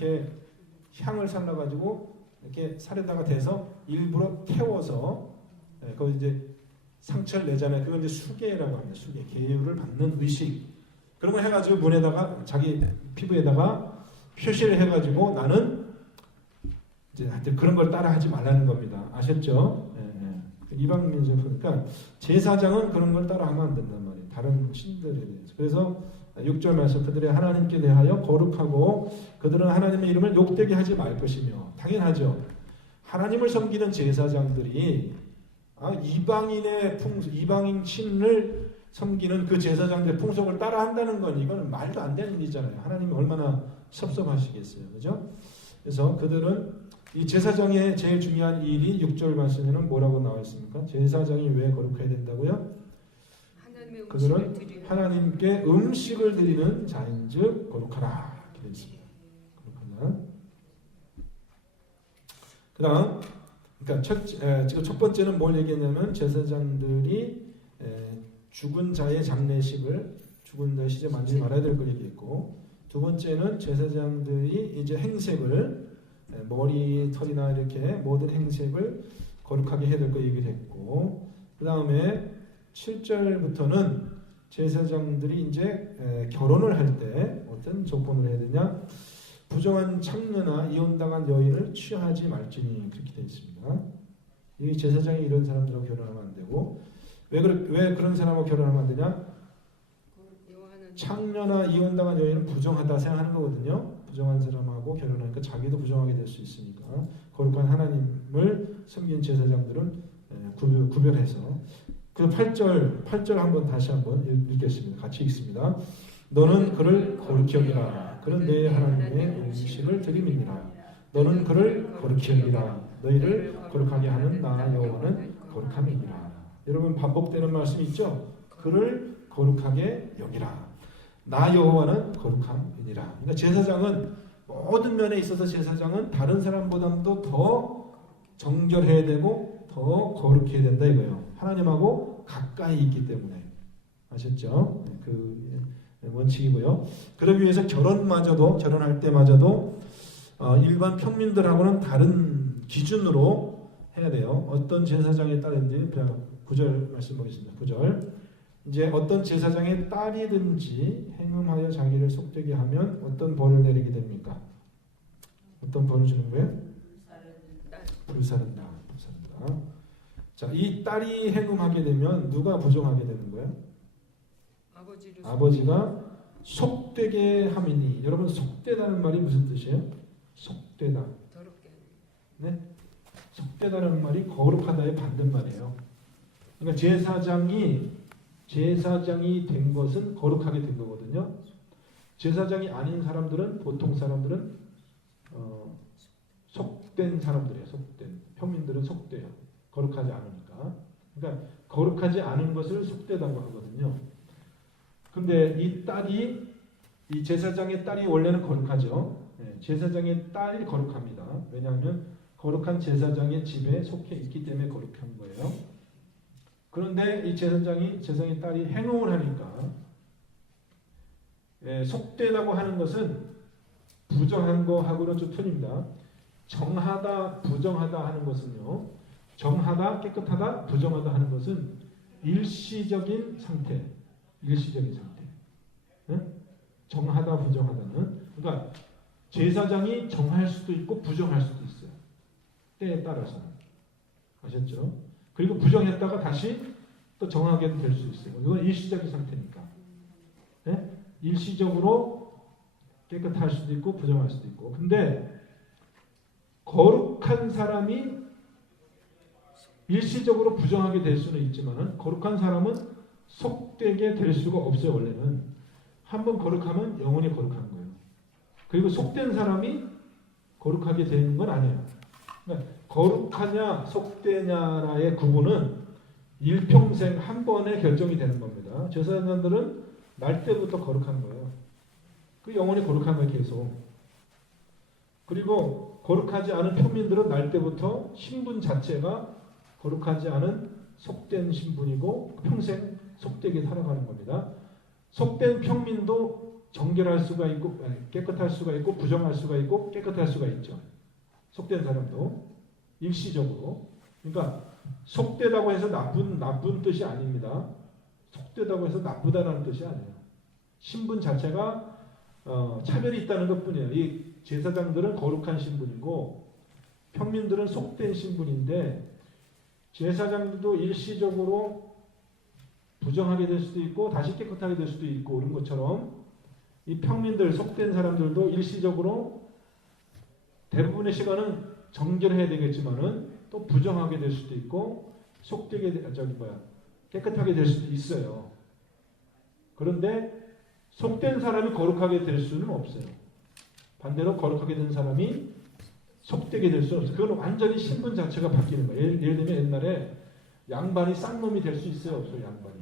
살라가지고 이렇게 살에다가 대서 일부러 태워서 거기 이제 상처를 내잖아요. 그건 이제 수계라고 합니다. 수계, 계율을 받는 의식. 그런 걸 해가지고 문에다가 자기 피부에다가 표시를 해가지고 나는 이제 하여튼 그런 걸 따라하지 말라는 겁니다. 아셨죠? 이방 민족 그러니까 제사장은 그런 걸 따라하면 안 된단 말이에요. 다른 신들에 대해서. 그래서 6절 말씀 그들의 하나님께 대하여 거룩하고 그들은 하나님의 이름을 욕되게 하지 말 것이며 당연하죠. 하나님을 섬기는 제사장들이 이방인의 이방인 신을 섬기는 그 제사장들의 풍속을 따라한다는 건 이거는 말도 안 되는 일이잖아요. 하나님이 얼마나 섭섭하시겠어요. 그죠? 그래서 그들은 이 제사장의 제일 중요한 일이 6절 말씀에는 뭐라고 나와 있습니까? 제사장이 왜 거룩해야 된다고요? 그들은 하나님께 음식을 드리는 자인즉 거룩하라 이렇게 되어 있습니다. 거룩하다. 그다음 그러니까 지금 첫 번째는 뭘 얘기했냐면 제사장들이 죽은 자의 장례식을 죽은 자의 시체 만지지 말아야 될 걸 얘기했고 두 번째는 제사장들이 이제 행색을 머리 털이나 이렇게 모든 행색을 거룩하게 해야 될 거 얘기를 했고 그 다음에 7절부터는 제사장들이 이제 결혼을 할 때 어떤 조건을 해야 되냐 부정한 창녀나 이혼당한 여인을 취하지 말지니 그렇게 되어 있습니다. 이 제사장이 이런 사람들하고 결혼하면 안 되고 왜 그런 사람하고 결혼하면 안 되냐 창녀나 이혼당한 여인은 부정하다 생각하는 거거든요. 부정한 사람하고 결혼하니까 자기도 부정하게 될 수 있으니까 거룩한 하나님을 섬긴 제사장들은 구별해서 그 8절 한번 다시 한번 읽겠습니다. 같이 읽습니다. 너는 그를 거룩히 여기라. 그는 내 하나님의 음식을 드림이니라. 너는 그를 거룩히 여기라. 너희를 거룩하게 하는 나 여호와는 거룩함이니라. 여러분 반복되는 말씀 있죠? 그를 거룩하게 여기라. 나 여호와는 거룩함이니라. 그러니까 제사장은 모든 면에 있어서 제사장은 다른 사람보다도 더 정결해야 되고 더 거룩해야 된다 이거예요. 하나님하고 가까이 있기 때문에 아셨죠? 그 원칙이고요. 그러기 위해서 결혼할 때마저도 일반 평민들하고는 다른 기준으로 해야 돼요. 어떤 제사장에 따른지 9절 말씀 보겠습니다. 9절 이제 어떤 제사장의 딸이든지 행음하여 자기를 속되게 하면 어떤 벌을 내리게 됩니까? 어떤 벌을 주는 거예요? 불사른다. 자, 이 딸이 행음하게 되면 누가 부정하게 되는 거예요? 아버지가 속되게 함이니. 여러분 속되다는 말이 무슨 뜻이에요? 속되다. 네? 속되다는 말이 거룩하다의 반대말이에요. 그러니까 제사장이 된 것은 거룩하게 된 거거든요. 제사장이 아닌 사람들은 보통 사람들은 속된 사람들이에요. 속된 평민들은 속돼요. 거룩하지 않으니까. 그러니까 거룩하지 않은 것을 속되다고 하거든요. 근데 이 딸이 이 제사장의 딸이 원래는 거룩하죠. 제사장의 딸이 거룩합니다. 왜냐하면 거룩한 제사장의 집에 속해 있기 때문에 거룩한 거예요. 그런데 이 제사장의 딸이 행음을 하니까 속되다고 하는 것은 부정한 거하고는 좀 틀립니다. 정하다, 부정하다 하는 것은요. 정하다, 깨끗하다, 부정하다 하는 것은 일시적인 상태. 일시적인 상태. 정하다, 부정하다는. 그러니까 제사장이 정할 수도 있고 부정할 수도 있어요. 때에 따라서. 아셨죠? 그리고 부정했다가 다시 또 정하게 될 수 있어요. 이건 일시적인 상태니까. 일시적으로 깨끗할 수도 있고 부정할 수도 있고. 근데 거룩한 사람이 일시적으로 부정하게 될 수는 있지만 거룩한 사람은 속되게 될 수가 없어요. 원래는 한번 거룩하면 영원히 거룩한 거예요. 그리고 속된 사람이 거룩하게 되는 건 아니에요. 그러니까 거룩하냐 속되냐의 구분은 일평생 한 번에 결정이 되는 겁니다. 제사장들은 날 때부터 거룩한 거예요. 그 영원히 거룩한 거예요. 계속. 그리고 거룩하지 않은 평민들은 날 때부터 신분 자체가 거룩하지 않은 속된 신분이고 평생 속되게 살아가는 겁니다. 속된 평민도 정결할 수가 있고 깨끗할 수가 있고 부정할 수가 있고 깨끗할 수가 있죠. 속된 사람도 일시적으로. 그러니까 속되다고 해서 나쁜 뜻이 아닙니다. 속되다고 해서 나쁘다는 뜻이 아니에요. 신분 자체가 차별이 있다는 것뿐이에요. 이 제사장들은 거룩한 신분이고 평민들은 속된 신분인데 제사장들도 일시적으로 부정하게 될 수도 있고 다시 깨끗하게 될 수도 있고 그런 것처럼 이 평민들 속된 사람들도 일시적으로 대부분의 시간은 정결해야 되겠지만은 또 부정하게 될 수도 있고 깨끗하게 될 수도 있어요. 그런데 속된 사람이 거룩하게 될 수는 없어요. 반대로 거룩하게 된 사람이 속되게 될 수는 없어요. 그건 완전히 신분 자체가 바뀌는 거예요. 예를 들면 옛날에 양반이 쌍놈이 될 수 있어요? 없어요? 양반이.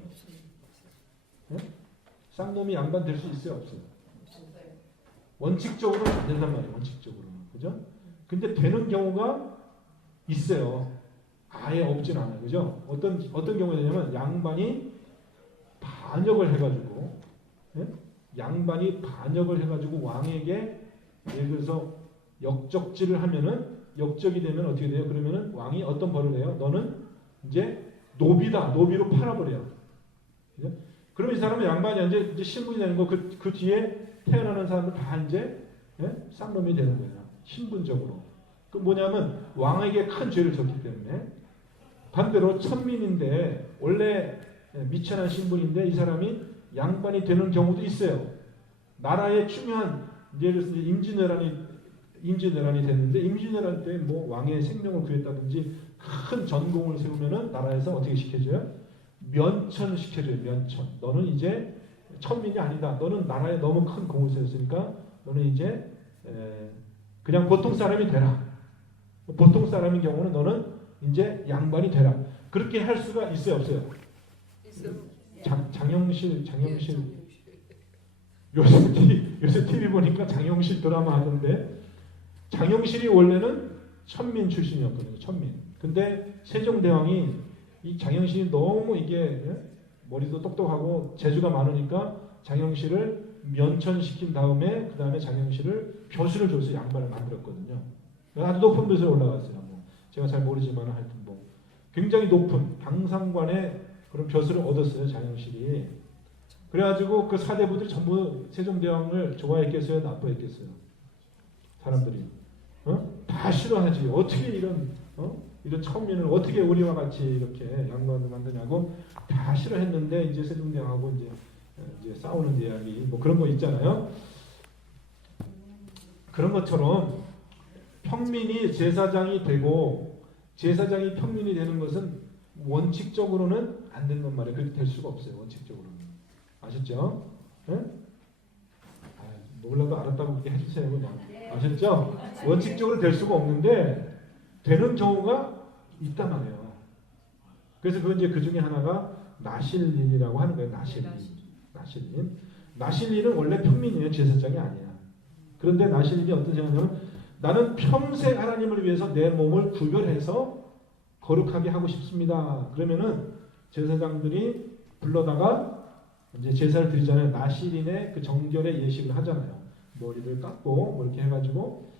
네? 쌍놈이 양반 될 수 있어요? 없어요? 원칙적으로는 안 된단 말이에요. 원칙적으로는. 그죠? 근데 되는 경우가 있어요. 아예 없진 않아요. 그죠? 어떤 경우가 되냐면 양반이 반역을 해가지고 양반이 반역을 해가지고 왕에게 예를 들어서 역적질을 하면은 역적이 되면 어떻게 돼요? 그러면은 왕이 어떤 벌을 해요? 너는 이제 노비다. 노비로 팔아버려요. 그죠? 그러면 이 사람은 양반이 이제 신분이 되는 거 그 뒤에 태어나는 사람들 다 이제 쌍놈이 되는 거예요. 신분적으로. 그 뭐냐면 왕에게 큰 죄를 졌기 때문에. 반대로 천민인데 원래 미천한 신분인데 이 사람이 양반이 되는 경우도 있어요. 나라의 중요한 예를 들어서 임진왜란이 됐는데 임진왜란 때 뭐 왕의 생명을 구했다든지 큰 전공을 세우면은 나라에서 어떻게 시켜줘요? 면천 시켜줘요. 면천. 너는 이제 천민이 아니다. 너는 나라에 너무 큰 공을 세웠으니까 너는 이제 그냥 보통 사람이 되라. 보통 사람인 경우는 너는 이제 양반이 되라. 그렇게 할 수가 있어요, 없어요? 있어요. 장영실 요새 TV 보니까 장영실 드라마 하던데 장영실이 원래는 천민 출신이었거든요. 천민. 근데 세종대왕이 이 장영실이 너무 이게 머리도 똑똑하고 재주가 많으니까 장영실을 면천시킨 다음에 그 다음에 장영실을 벼슬을 줘서 양반을 만들었거든요. 아주 높은 벼슬에 올라갔어요. 뭐 제가 잘 모르지만 하여튼 뭐 굉장히 높은 당상관의 그런 벼슬을 얻었어요. 장영실이. 그래가지고 그 사대부들 전부 세종대왕을 좋아했겠어요? 나빠했겠어요? 사람들이. 다 싫어하지. 어떻게 이런 천민을 어떻게 우리와 같이 이렇게 양반을 만드냐고 다 싫어했는데 이제 세종대왕하고 이제 싸우는 이야기 뭐 그런 거 있잖아요. 그런 것처럼 평민이 제사장이 되고 제사장이 평민이 되는 것은 원칙적으로는 안 된단 말이에요. 그렇게 될 수가 없어요. 원칙적으로는. 아셨죠? 몰라도 알았다고 그렇게 해주세요. 아셨죠? 원칙적으로 될 수가 없는데 되는 경우가 있단 말이에요. 그래서 그 중에 하나가 나실인이라고 하는 거예요. 나실인. 나실인은 원래 평민이에요. 제사장이 아니야. 그런데 나실인이 어떤 생각이냐면 나는 평생 하나님을 위해서 내 몸을 구별해서 거룩하게 하고 싶습니다. 그러면은 제사장들이 불러다가 이제 제사를 드리잖아요. 나실인의 그 정결의 예식을 하잖아요. 머리를 깎고 뭐 이렇게 해가지고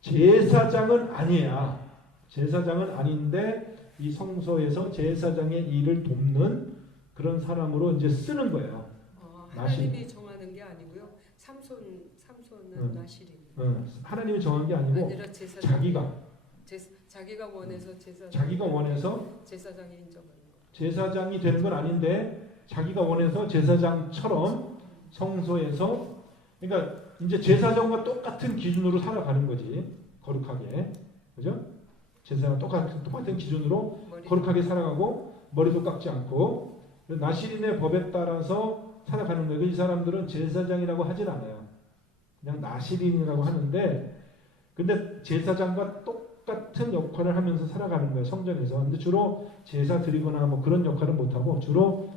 제사장은 아니야. 제사장은 아닌데 이 성소에서 제사장의 일을 돕는 그런 사람으로 이제 쓰는 거예요. 하나님이 정하는 게 아니고요. 삼손은 나실인. 하나님이 정한 게 아니고 아니라 제사장. 자기가 원해서 제사장이 인정하는 거. 제사장이 되는 건 아닌데 자기가 원해서 제사장처럼 성소에서 그러니까 이제 제사장과 똑같은 기준으로 살아가는 거지. 거룩하게. 그죠? 제사장 똑같은 기준으로 거룩하게 살아가고 머리도 깎지 않고 나실인의 법에 따라서 살아가는 거예요. 이 사람들은 제사장이라고 하진 않아요. 그냥 나실인이라고 하는데 근데 제사장과 똑같은 역할을 하면서 살아가는 거예요. 성전에서. 근데 주로 제사 드리거나 뭐 그런 역할은 못하고 주로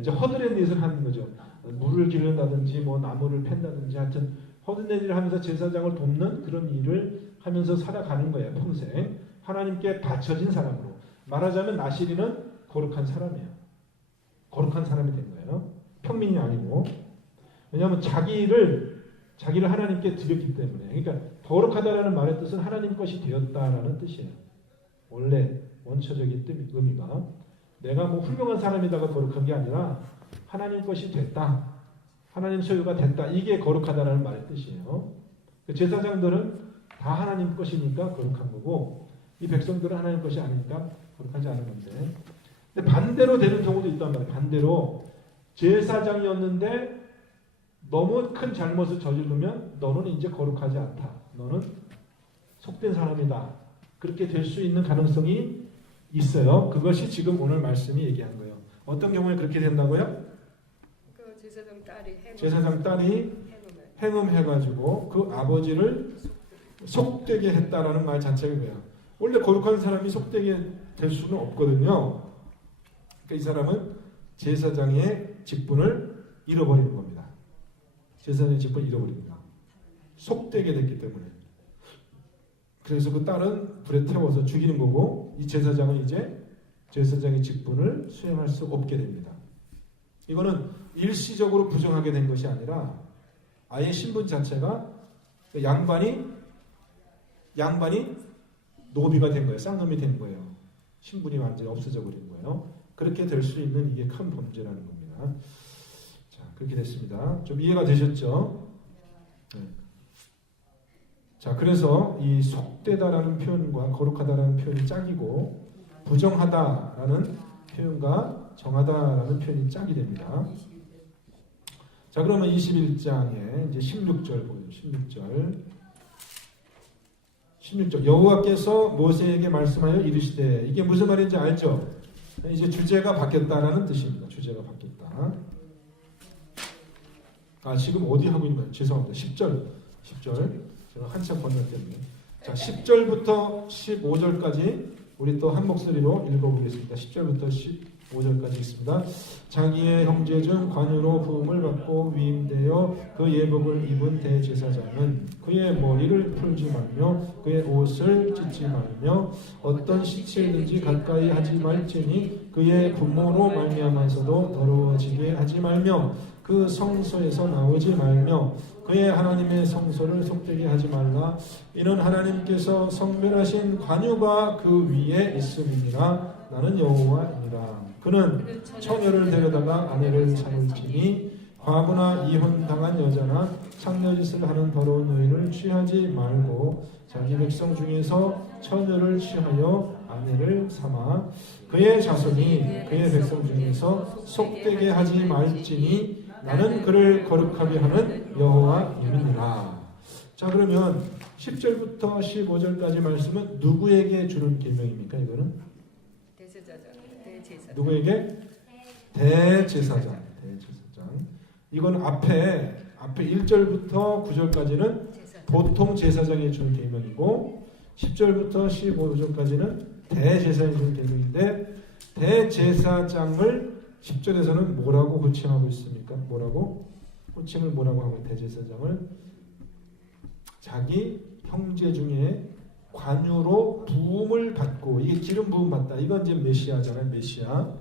이제 허드렛 일을 하는 거죠. 물을 기른다든지 뭐 나무를 팬다든지 하여튼 허드렛 일을 하면서 제사장을 돕는 그런 일을 하면서 살아가는 거예요. 평생. 하나님께 바쳐진 사람으로. 말하자면 나실인은 거룩한 사람이에요. 거룩한 사람이 된 거예요. 평민이 아니고. 왜냐하면 자기를 하나님께 드렸기 때문에. 그러니까 거룩하다라는 말의 뜻은 하나님 것이 되었다라는 뜻이에요. 원래 원초적인 의미가. 내가 뭐 훌륭한 사람이다가 거룩한 게 아니라 하나님 것이 됐다. 하나님 소유가 됐다. 이게 거룩하다라는 말의 뜻이에요. 제사장들은 다 하나님 것이니까 거룩한 거고 이 백성들은 하나님 것이 아니니까 거룩하지 않은 건데. 근데 반대로 되는 경우도 있단 말이에요. 반대로 제사장이었는데 너무 큰 잘못을 저지르면 너는 이제 거룩하지 않다. 너는 속된 사람이다. 그렇게 될 수 있는 가능성이 있어요. 그것이 지금 오늘 말씀이 얘기한 거예요. 어떤 경우에 그렇게 된다고요? 그 제사장 딸이 행음해가지고 그 아버지를 속되게 했다라는 말 자체가 뭐야? 원래 거룩한 사람이 속되게 될 수는 없거든요. 그러니까 이 사람은 제사장의 직분을 잃어버리는 겁니다. 제사장의 직분을 잃어버린 거야. 속되게 됐기 때문에. 그래서 그 딸은 불에 태워서 죽이는 거고 이 제사장은 이제 제사장의 직분을 수행할 수 없게 됩니다. 이거는 일시적으로 부정하게 된 것이 아니라 아예 신분 자체가 양반이 노비가 된 거예요. 쌍놈이 된 거예요. 신분이 완전히 없어져 버린 거예요. 그렇게 될 수 있는 이게 큰 범죄라는 겁니다. 자, 그렇게 됐습니다. 좀 이해가 되셨죠? 네. 자, 그래서 이 속되다라는 표현과 거룩하다라는 표현이 짝이고 부정하다라는 표현과 정하다라는 표현이 짝이 됩니다. 자, 그러면 21장에 이제 16절 보여요. 16절. 여호와께서 모세에게 말씀하여 이르시되 이게 무슨 말인지 알죠? 이제 주제가 바뀌었다라는 뜻입니다. 주제가 바뀌었다. 아, 지금 어디 하고 있는 거예요? 죄송합니다. 10절. 제가 한참 건넜거든요. 자, 10절부터 15절까지 우리 또 한 목소리로 읽어보겠습니다. 10절부터 15절까지 있습니다. 자기의 형제 중 관유로 부음을 받고 위임되어 그 예복을 입은 대제사장은 그의 머리를 풀지 말며 그의 옷을 찢지 말며 어떤 시체든지 가까이 하지 말지니 그의 부모로 말미암아서도 더러워지게 하지 말며 그 성소에서 나오지 말며 그의 하나님의 성소를 속되게 하지 말라. 이는 하나님께서 성별하신 관유가 그 위에 있음이니라. 나는 여호와이니라. 그는 처녀를 데려다가 아내를 삼을지니 과부나 이혼당한 여자나 창녀짓을 하는 더러운 여인을 취하지 말고 자기 백성 중에서 처녀를 취하여 아내를 삼아 그의 자손이 그의 백성 중에서 속되게 하지 말지니 나는 그를 거룩하게 하는 여호와이니라. 자, 그러면 10절부터 15절까지 말씀은 누구에게 주는 계명입니까? 이거는 대제사장. 누구에게? 대제사장. 이건 앞에 1절부터 9절까지는 보통 제사장이 주는 계명이고 10절부터 15절까지는 대제사장이 주는 계명인데 대제사장을 10절에서는 뭐라고 호칭하고 있습니까? 뭐라고? 호칭을 뭐라고 하고 대제사장을 자기 형제 중에 관유로 부음을 받고 이게 기름 부음 받다. 이건 이제 메시아잖아요. 메시아.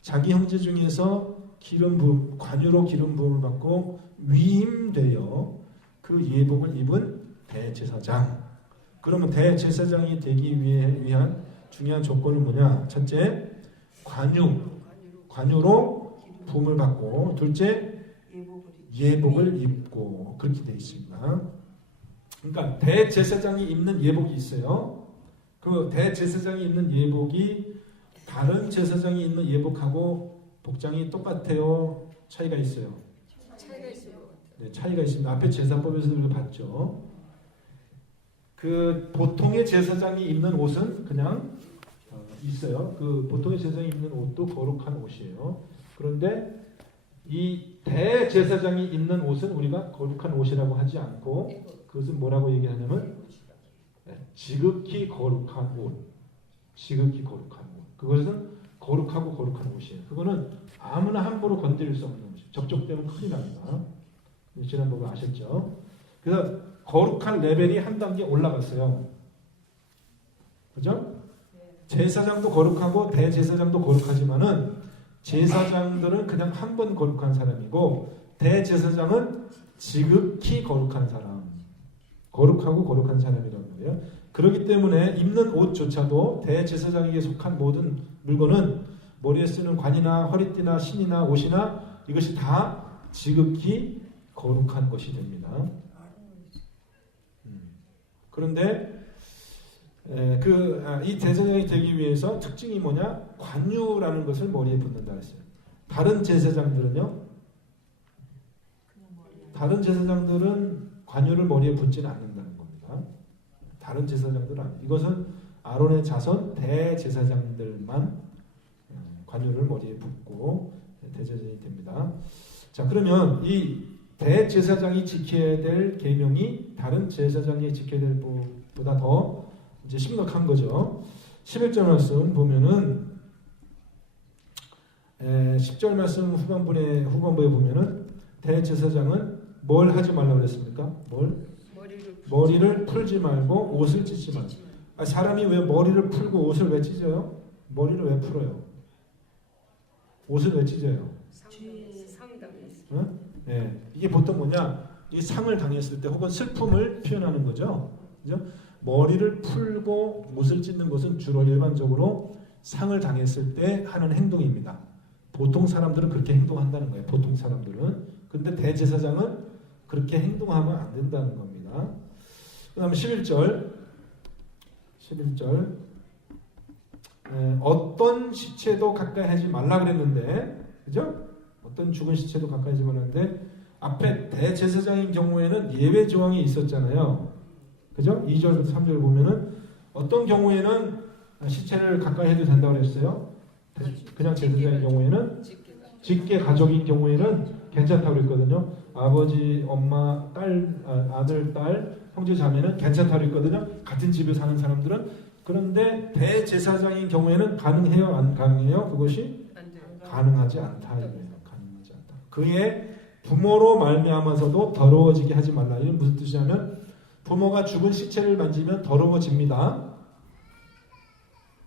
자기 형제 중에서 기름 부음 관유로 기름 부음을 받고 위임되어 그 예복을 입은 대제사장. 그러면 대제사장이 되기 위한 중요한 조건은 뭐냐? 첫째, 관유로 부음을 받고, 둘째, 예복을 입고 그렇게 되어 있습니다. 그러니까 대제사장이 입는 예복이 있어요. 그 대제사장이 입는 예복이 다른 제사장이 입는 예복하고 복장이 똑같아요? 차이가 있어요? 차이가 있을 것 같아요. 네, 차이가 있습니다. 앞에 제사법에서 우리가 봤죠. 그 보통의 제사장이 입는 옷은 그냥 있어요. 그 보통의 제사장이 입는 옷도 거룩한 옷이에요. 그런데 이 대제사장이 입는 옷은 우리가 거룩한 옷이라고 하지 않고 그것은 뭐라고 얘기하냐면 지극히 거룩한 옷. 지극히 거룩한 옷. 그것은 거룩하고 거룩한 옷이에요. 그거는 아무나 함부로 건드릴 수 없는 옷이에요. 접촉되면 큰일 납니다. 지난번에 아셨죠? 그래서 거룩한 레벨이 한 단계 올라갔어요. 그죠? 제사장도 거룩하고 대제사장도 거룩하지만은 제사장들은 그냥 한 번 거룩한 사람이고 대제사장은 지극히 거룩한 사람. 거룩하고 거룩한 사람이라는 거예요. 그렇기 때문에 입는 옷조차도 대제사장에게 속한 모든 물건은 머리에 쓰는 관이나 허리띠나 신이나 옷이나 이것이 다 지극히 거룩한 것이 됩니다. 그런데 이 대제사장이 되기 위해서 특징이 뭐냐? 관유라는 것을 머리에 붓는다 했어요. 다른 제사장들은요? 다른 제사장들은 관유를 머리에 붓지는 않는다는 겁니다. 다른 제사장들은 아니에요. 이것은 아론의 자손 대제사장들만 관유를 머리에 붓고 대제사장이 됩니다. 자, 그러면 이 대제사장이 지켜야 될 계명이 다른 제사장이 지켜야 될 것보다 더 이제 심각한 거죠. 11절 말씀 보면은 10절 말씀 후반부에 보면은 대제사장은 뭘 하지 말라고 그랬습니까? 머리를 풀지 말고 옷을 찢지 말고. 사람이 왜 머리를 풀고 옷을 왜 찢어요? 머리를 왜 풀어요? 옷을 왜 찢어요? 상당했어요. 네, 이게 보통 뭐냐? 이 상을 당했을 때 혹은 슬픔을 표현하는 거죠. 그죠? 머리를 풀고 옷을 찢는 것은 주로 일반적으로 상을 당했을 때 하는 행동입니다. 보통 사람들은 그렇게 행동한다는 거예요. 보통 사람들은. 근데 대제사장은 그렇게 행동하면 안 된다는 겁니다. 그 다음에 11절 어떤 시체도 가까이 하지 말라 그랬는데, 그죠? 어떤 죽은 시체도 가까이 하지 말라는데 앞에 대제사장인 경우에는 예외 조항이 있었잖아요. 그죠? 2절부터 3절 보면은 어떤 경우에는 시체를 가까이 해도 된다고 그랬어요. 그냥 제사장인 경우에는 직계 가족인 경우에는 괜찮다고 그랬거든요. 아버지, 엄마, 딸, 아들, 딸, 형제, 자매는 괜찮다고 그랬거든요. 같은 집에 사는 사람들은. 그런데 대제사장인 경우에는 가능해요? 안 가능해요? 그것이 가능하지 않다. 가능하지 않다. 그의 부모로 말미암아서도 더러워지게 하지 말라. 이건 무슨 뜻이냐면 부모가 죽은 시체를 만지면 더러워집니다.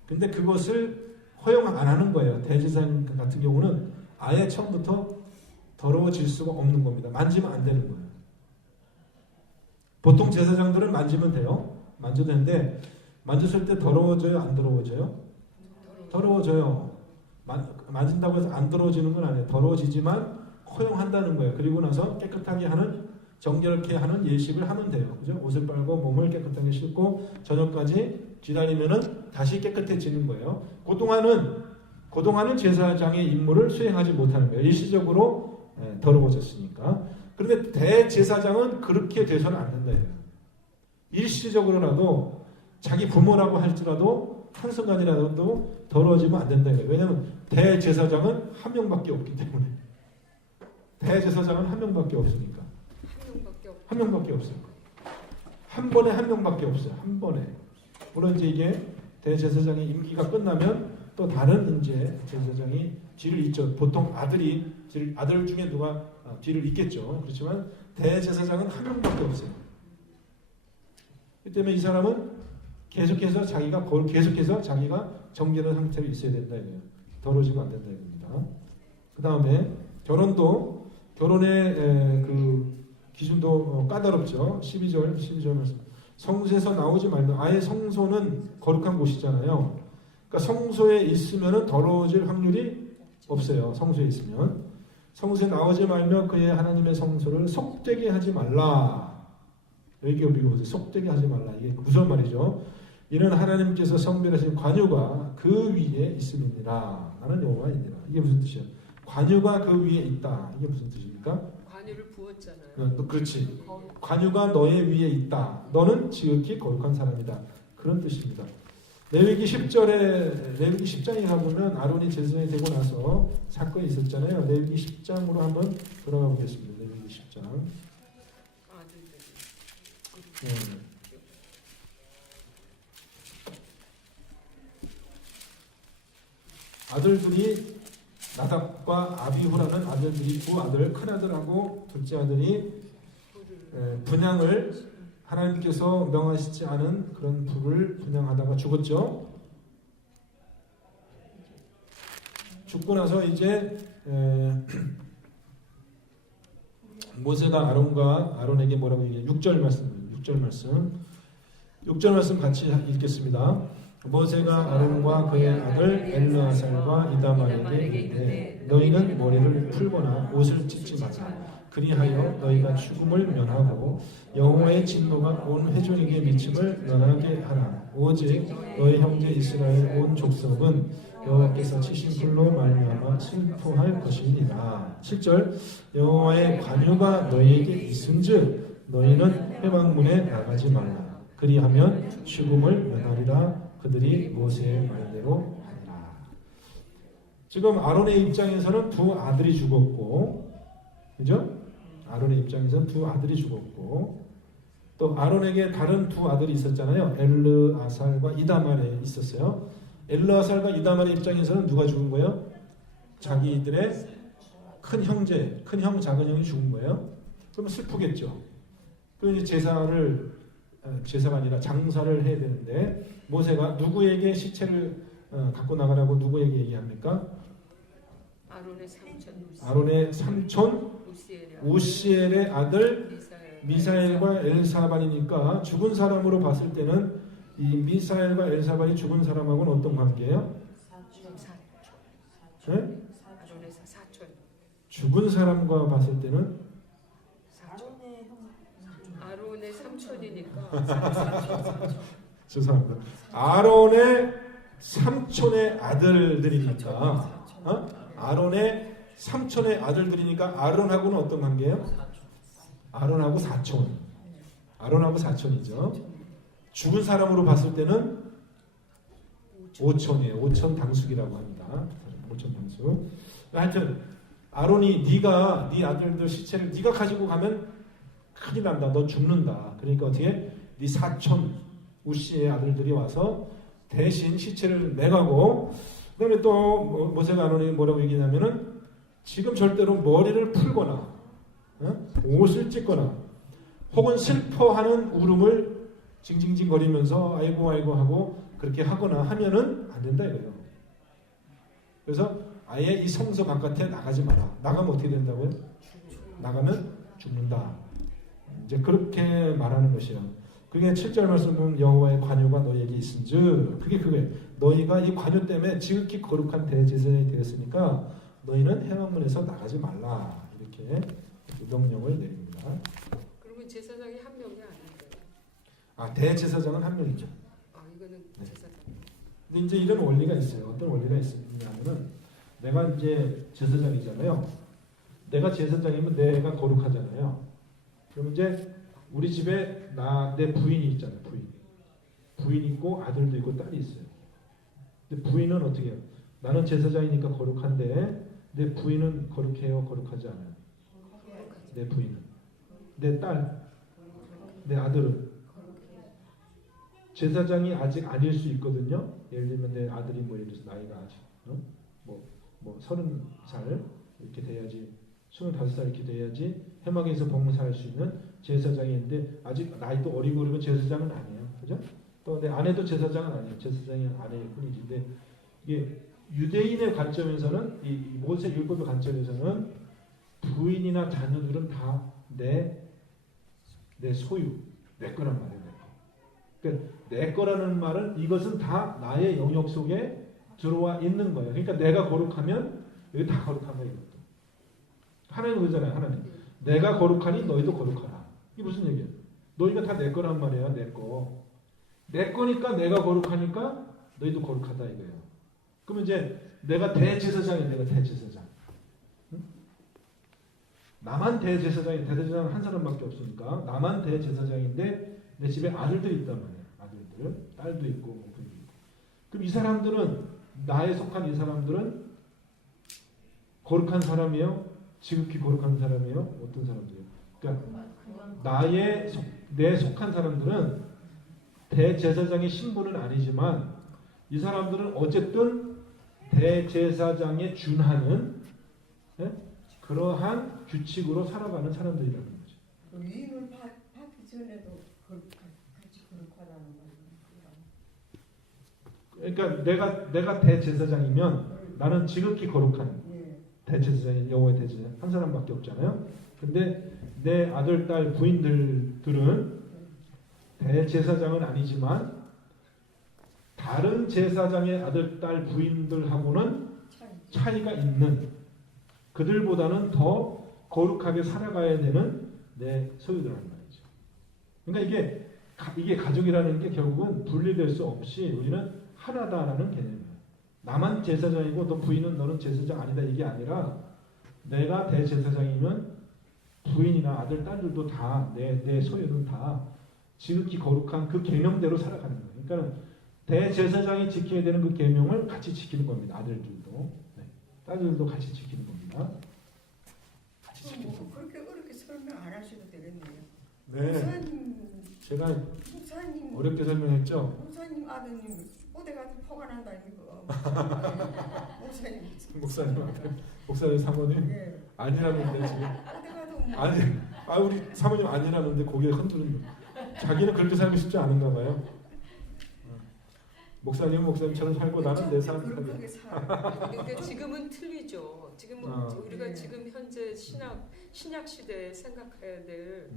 근데 그것을 허용 안 하는 거예요. 대제사장 같은 경우는 아예 처음부터 더러워질 수가 없는 겁니다. 만지면 안 되는 거예요. 보통 제사장들은 만지면 돼요. 만져도 되는데 만졌을 때 더러워져요? 안 더러워져요? 더러워져요. 만진다고 해서 안 더러워지는 건 아니에요. 더러워지지만 허용한다는 거예요. 그리고 나서 깨끗하게 하는, 정결케 하는 예식을 하면 돼요. 그죠? 옷을 빨고 몸을 깨끗하게 씻고 저녁까지 기다리면은 다시 깨끗해지는 거예요. 그동안은 제사장의 임무를 수행하지 못하는 거예요. 일시적으로 더러워졌으니까. 그런데 대제사장은 그렇게 돼서는 안 된다. 일시적으로라도 자기 부모라고 할지라도 한순간이라도 더러워지면 안 된다. 왜냐하면 대제사장은 한 명밖에 없기 때문에. 대제사장은 한 명밖에 없으니까. 한 명밖에 없어요. 한 번에 한 명밖에 없어요. 한 번에. 물론 이제 이게 대제사장의 임기가 끝나면 또 다른 이제 제사장이 뒤를 잇죠. 보통 아들 중에 누가 뒤를 잇겠죠. 그렇지만 대제사장은 한 명밖에 없어요. 그 때문에 이 사람은 계속해서 자기가 정결한 상태로 있어야 된다 이거예요. 더러워지면 안 된다 이겁니다. 그 다음에 결혼의 그 기준도 까다롭죠. 12절 말씀. 성소에서 나오지 말면 아예 성소는 거룩한 곳이잖아요. 그러니까 성소에 있으면은 더러워질 확률이 없어요. 성소에 있으면 성소에 나오지 말며 그의 하나님의 성소를 속되게 하지 말라. 여기 보세요. 속되게 하지 말라. 이게 무슨 말이죠? 이는 하나님께서 성별하신 관유가 그 위에 있음이니라. 나는 여호와이니라. 이게 무슨 뜻이야? 관유가 그 위에 있다. 이게 무슨 뜻입니까? 관유를 부었잖아요. 그렇지. 관유가 너의 위에 있다. 너는 지극히 거룩한 사람이다. 그런 뜻입니다. 레위기 10장에 가보면 아론이 제사장이 되고 나서 사건이 있었잖아요. 레위기 10장으로 한번 돌아가 보겠습니다. 레위기 10장. 아들들이 나답과 아비후라는 아들들이 두 아들, 큰 아들하고 둘째 아들이 분향을 하나님께서 명하시지 않은 그런 불을 분향하다가 죽었죠. 죽고 나서 이제 모세가 아론에게 뭐라고 얘기해요? 6절 말씀 같이 읽겠습니다. 모세가 아론과 그의 아들 엘르아살과 이다말에게 이르되 너희는 머리를 풀거나 옷을 찢지 마라. 그리하여 너희가 죽음을 면하고 여호와의 진노가 온 회중에게 미침을 면하게 하라. 오직 너희 형제 이스라엘 온 족속은 여호와께서 치신 불로 말미암아 슬퍼할 것이니라. 7절 여호와의 관유가 너희에게 있은즉 너희는 회막문에 나가지 말라. 그리하면 죽음을 면하리라. 그들이 모세의 말대로 하리라. 지금 아론의 입장에서는 두 아들이 죽었고, 그죠? 아론의 입장에서는 두 아들이 죽었고, 또 아론에게 다른 두 아들이 있었잖아요. 엘르아살과 이다말에 있었어요. 엘르아살과 이다말의 입장에서는 누가 죽은 거예요? 자기들의 큰 형제, 큰 형, 작은 형이 죽은 거예요. 그러면 슬프겠죠. 그럼 이제 제사가 아니라 장사를 해야 되는데 모세가 누구에게 시체를 갖고 나가라고 누구에게 얘기합니까? 아론의 삼촌 우시엘의 아들 미사엘과 엘사반이니까 죽은 사람으로 봤을 때는 이 미사엘과 엘사반이 죽은 사람하고는 어떤 관계예요? 네? 죽은 사람과 봤을 때는 아론의 삼촌이니까. 죄송합니다. 아론의 삼촌의 아들들이니까, 아론의 삼촌의 아들들이니까 아론하고는 어떤 관계예요? 아론하고 사촌이죠. 죽은 사람으로 봤을 때는 오촌이에요. 오촌 당숙이라고 합니다. 오촌 당숙. 하여튼 아론이 네 아들들 시체를 네가 가지고 가면 큰일 난다. 너 죽는다. 그러니까 어떻게? 네 사촌 우시의 아들들이 와서 대신 시체를 내가고, 그다음에 또 모세가 아론이 뭐라고 얘기하냐면은 지금 절대로 머리를 풀거나 옷을 찢거나 혹은 슬퍼하는 울음을 징징징거리면서 아이고 하고 그렇게 하거나 하면은 안 된다 이거예요. 그래서 아예 이 성소 바깥에 나가지 마라. 나가면 어떻게 된다고요? 나가면 죽는다. 이제 그렇게 말하는 것이에요. 그게 7절 말씀 보면 여호와의 관유가 너희에게 있은즉 그게 너희가 이 관유 때문에 지극히 거룩한 대제사장이 되었으니까 너희는 회막문에서 나가지 말라. 이렇게 명령을 내립니다. 그러면 제사장이 한 명이 아닌데요? 대제사장은 한 명이죠. 이거는 제사장. 근데 이제 이런 원리가 있어요. 어떤 원리가 있냐면은 내가 이제 제사장이잖아요. 내가 제사장이면 내가 거룩하잖아요. 그럼 이제 우리 집에 내 부인이 있잖아요. 부인 있고 아들도 있고 딸이 있어요. 근데 부인은 어떻게 해요? 나는 제사장이니까 거룩한데 내 부인은 거룩해요? 거룩하지 않아요? 내 부인은. 내 딸, 내 아들은 제사장이 아직 아닐 수 있거든요. 예를 들면 내 아들이 뭐 예를 들어서 나이가 아직 뭐 30살 이렇게 돼야지 25살 이렇게 돼야지 회막에서 봉사할 수 있는 제사장인데 아직 나이도 어리고 그러면 제사장은 아니에요. 그죠? 또 내 아내도 제사장은 아니에요. 제사장이 아내일 뿐이지. 근데 이게 유대인의 관점에서는 이 모세 율법의 관점에서는 부인이나 자녀들은 다 내 소유, 내 거란 말이에요. 그러니까 내 거라는 말은 이것은 다 나의 영역 속에 들어와 있는 거예요. 그러니까 내가 거룩하면 여기 다 거룩한 거예요. 이것도. 하나님 그러잖아요. 하나님. 내가 거룩하니 너희도 거룩하라. 이게 무슨 얘기예요? 너희가 다 내 거란 말이야. 내 거. 내 거니까 내가 거룩하니까 너희도 거룩하다 이거예요. 그러면 이제 내가 대제사장이야. 내가 대제사장. 응? 나만 대제사장이 대제사장 한 사람밖에 없으니까 나만 대제사장인데 내 집에 아들들이 있단 말이에요. 아들들. 딸도 있고 뭐 그런 게 있고. 그럼 이 사람들은 나에 속한 이 사람들은 거룩한 사람이에요? 지극히 거룩한 사람이에요? 어떤 사람들이에요? 그러니까 내 속한 사람들은 대제사장의 신분은 아니지만 이 사람들은 어쨌든 대제사장에 준하는 그러한 규칙으로 살아가는 사람들이라는 거죠. 위임을 받기 전에도 같이 거룩하다는 거예요. 그러니까 내가 대제사장이면 나는 지극히 거룩한 대제사장인 여호와의 대제사장 한 사람밖에 없잖아요. 근데 내 아들, 딸, 부인들은 대제사장은 아니지만 다른 제사장의 아들, 딸, 부인들하고는 차이가 있는 그들보다는 더 거룩하게 살아가야 되는 내 소유들란 말이죠. 그러니까 이게 가족이라는 게 결국은 분리될 수 없이 우리는 하나다라는 개념이에요. 나만 제사장이고 너 부인은 너는 제사장 아니다 이게 아니라 내가 대제사장이면 부인이나 아들, 딸들도 다 내 소유는 다 지극히 거룩한 그 계명대로 살아가는 거예요. 그러니까 대제사장이 지켜야 되는 그 계명을 같이 지키는 겁니다. 아들들도 딸들도 같이 지키는 겁니다. 같이 지키는 겁니다. 그렇게 어렵게 설명 안 하셔도 되겠네요. 네, 제가 목사님 어렵게 설명했죠. 목사님 아드님 어디 가서 포가 난다 이거. 목사님 사모님 예. 아니라는데 지금 어디 가도 뭐 아니 우리 사모님 아니라는데 고개 흔드는 자기는 그렇게 살고 싶지 않은가 봐요. 목사님은 목사님처럼 살고 나는 내 삶 살고. 근데 지금은 틀리죠. 지금은 우리가 지금 현재 신약 시대에 생각해야 될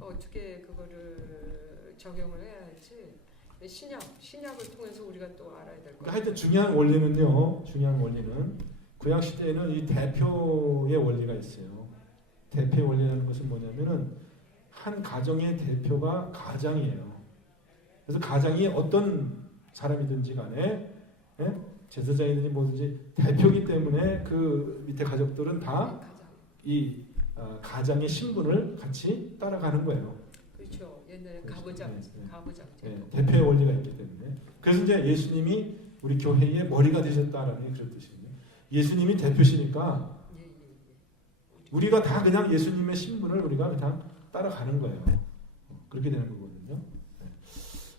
어떻게 그거를 적용을 해야 할지 신약을 통해서 우리가 또 알아야 될 것 같아요. 하여튼 중요한 원리는 구약 시대에는 이 대표의 원리가 있어요. 대표의 원리라는 것은 뭐냐면은 한 가정의 대표가 가장이에요. 그래서 가장이 어떤 사람이든지 간에 제사장이든지 뭐든지 대표이기 때문에 그 밑에 가족들은 다 이 가장의 신분을 같이 따라가는 거예요. 그렇죠. 옛날에 가부장. 대표의 원리가 있기 때문에. 그래서 이제 예수님이 우리 교회의 머리가 되셨다라는 게 그런 뜻이거든요. 예수님이 대표시니까 우리가 다 그냥 예수님의 신분을 우리가 그냥 따라가는 거예요. 그렇게 되는 거거든요.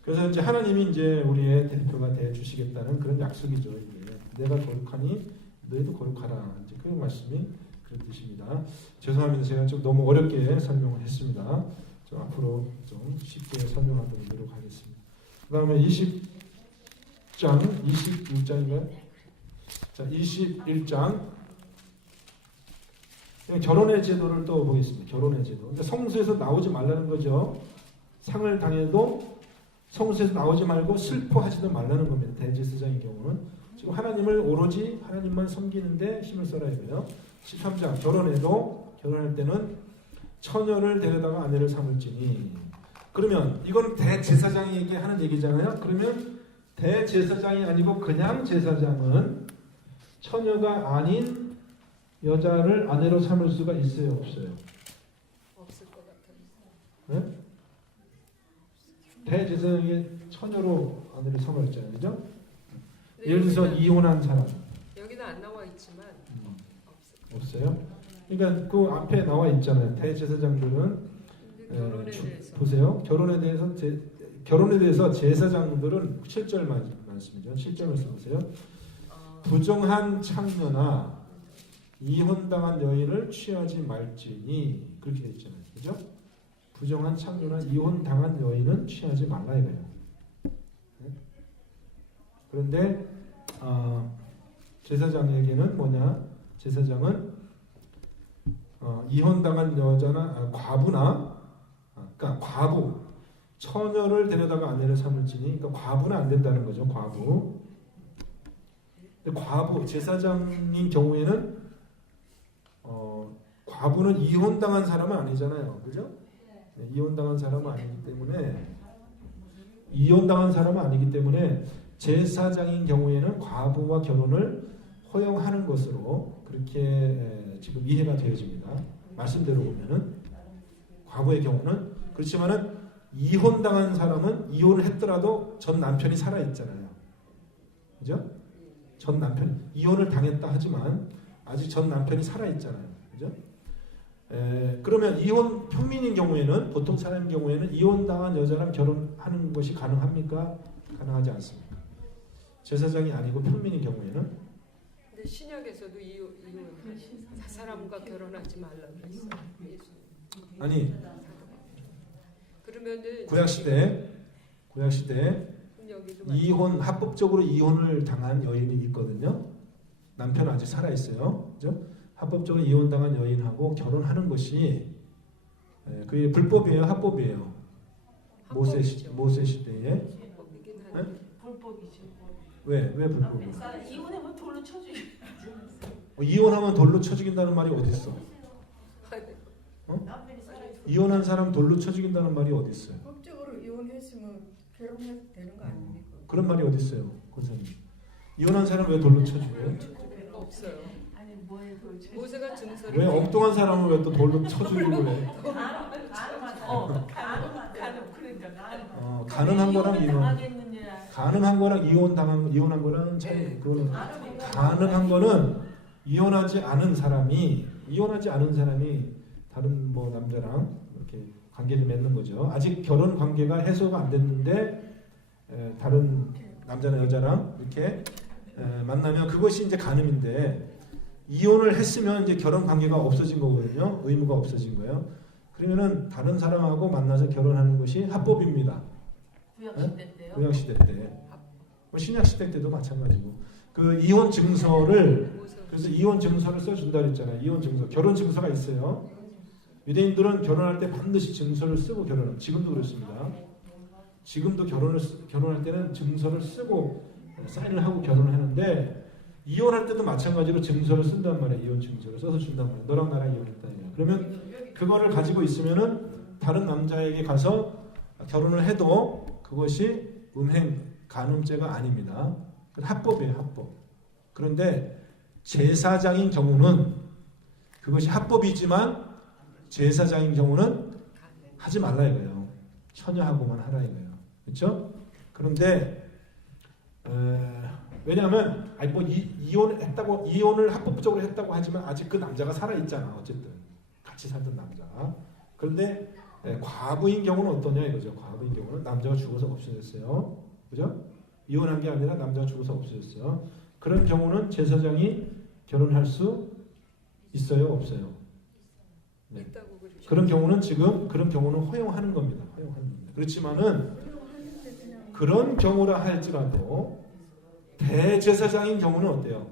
그래서 이제 하나님이 이제 우리의 대표가 돼 주시겠다는 그런 약속이죠. 이게. 내가 거룩하니 너희도 거룩하라. 이제 그 말씀이 그런 뜻입니다. 죄송합니다. 제가 좀 너무 어렵게 설명을 했습니다. 좀 앞으로 좀 쉽게 설명하도록 노력하겠습니다. 그 다음에 20장, 21장인가요? 자, 21장. 결혼의 제도를 또 보겠습니다. 결혼의 제도. 그러니까 성수에서 나오지 말라는 거죠. 상을 당해도 성수에서 나오지 말고 슬퍼하지도 말라는 겁니다. 대제사장의 경우는. 지금 하나님을 오로지 하나님만 섬기는데 힘을 써야 돼요. 13장. 결혼할 때는 처녀를 데려다가 아내를 삼을지니. 그러면 이건 대제사장에게 하는 얘기잖아요. 그러면 대제사장이 아니고 그냥 제사장은 처녀가 아닌 여자를 아내로 삼을 수가 있어요, 없어요? 없을 것 같아요. 네? 대제사장이 처녀로 아내를 삼을 했잖아요, 그죠? 예를 들어서 이혼한 사람. 여기는 안 나와 있지만 없어요? 그러니까 그 앞에 나와 있잖아요. 대제사장들은 결혼에 대해서 보세요. 결혼에 대해서 결혼에 대해서 제사장들은 7절 말씀이죠. 7절 말씀 보세요. 부정한 창녀나 이혼당한 여인을 취하지 말지니 그렇게 되어 있잖아요. 그죠? 부정한 창녀나 이혼당한 여인은 취하지 말라 이거예요. 그런데 제사장에게는 뭐냐? 제사장은 이혼당한 여자나 과부나 그러니까 과부 처녀를 데려다가 아내를 삼을지니 그러니까 과부는 안 된다는 거죠. 과부. 근데 과부 제사장인 경우에는 과부는 이혼당한 사람은 아니잖아요. 그죠? 네, 이혼당한 사람은 아니기 때문에 제사장인 경우에는 과부와 결혼을 허용하는 것으로 그렇게 지금 이해가 되어집니다. 말씀대로 보면은 과부의 경우는 그렇지만은 이혼당한 사람은 이혼을 했더라도 전 남편이 살아 있잖아요. 그죠? 전 남편 이혼을 당했다 하지만 아직 전 남편이 살아 있잖아요. 그죠? 그러면 이혼 평민인 경우에는 보통 사람인 경우에는 이혼당한 여자랑 결혼하는 것이 가능합니까? 가능하지 않습니다. 제사장이 아니고 평민인 경우에는. 근데 신약에서도 이혼 사람과 결혼하지 말라고 했어요. 아니 그러면은 구약 시대 이혼 합법적으로 이혼을 당한 여인이 있거든요. 남편 아직 살아 있어요. 그죠? 합법적으로 이혼당한 여인하고 결혼하는 것이 그게 불법이에요, 합법이에요. 모세 시대에. 불법이죠. 왜 불법이에요? 이혼하면 돌로 쳐주지. 이혼하면 돌로 쳐 죽인다는 말이 어디 있어? 이혼한 사람 돌로 쳐 죽인다는 말이 어디 있어요? 법적으로 이혼했으면 결혼해도 되는 거 아닙니까? 그런 말이 어디 있어요, 권사님? 이혼한 사람 왜 돌로 쳐 죽여요? 없어요. 아니 뭐에 그 모세가 증서를 왜 엉뚱한 사람을 왜 또 돌로 쳐 죽이려고 그래? 가능한 거랑 이혼한 거랑 차이. 그거는 가능한 거는 이혼하지 않은 사람이 다른 뭐 남자랑 이렇게 관계를 맺는 거죠. 아직 결혼 관계가 해소가 안 됐는데 다른 남자나 여자랑 이렇게 만나면 그것이 이제 간음인데 이혼을 했으면 이제 결혼 관계가 없어진 거거든요. 의무가 없어진 거예요. 그러면은 다른 사람하고 만나서 결혼하는 것이 합법입니다. 구약시대 때요? 구약시대 때. 뭐 신약시대 때도 마찬가지고. 그 이혼 증서를 그래서 이혼 증서를 써준다 그랬잖아요. 이혼 증서. 결혼 증서가 있어요. 유대인들은 결혼할 때 반드시 증서를 쓰고 결혼해요. 지금도 그렇습니다. 지금도 결혼할 때는 증서를 쓰고 사인을 하고 결혼을 하는데 이혼할 때도 마찬가지로 증서를 쓴단 말이에요. 이혼 증서를 써서 준단 말이에요. 너랑 나랑 이혼했다. 그러면 그거를 가지고 있으면은 다른 남자에게 가서 결혼을 해도 그것이 간음죄가 아닙니다. 합법이에요, 합법. 그런데 제사장인 경우는 그것이 합법이지만 제사장인 경우는 하지 말라 이거예요. 처녀하고만 하라 이거예요. 그렇죠? 그런데 왜냐하면 이혼을 합법적으로 했다고 하지만 아직 그 남자가 살아 있잖아. 어쨌든 같이 살던 남자. 그런데 과부인 경우는 어떠냐 이거죠. 과부인 경우는 남자가 죽어서 없어졌어요. 그죠? 이혼한 게 아니라 남자가 죽어서 없어졌어요. 그런 경우는 제사장이 결혼할 수 있어요, 없어요? 네. 그런 경우는 허용하는 겁니다. 그렇지만은 그런 경우라 할지라도 대제사장인 경우는 어때요?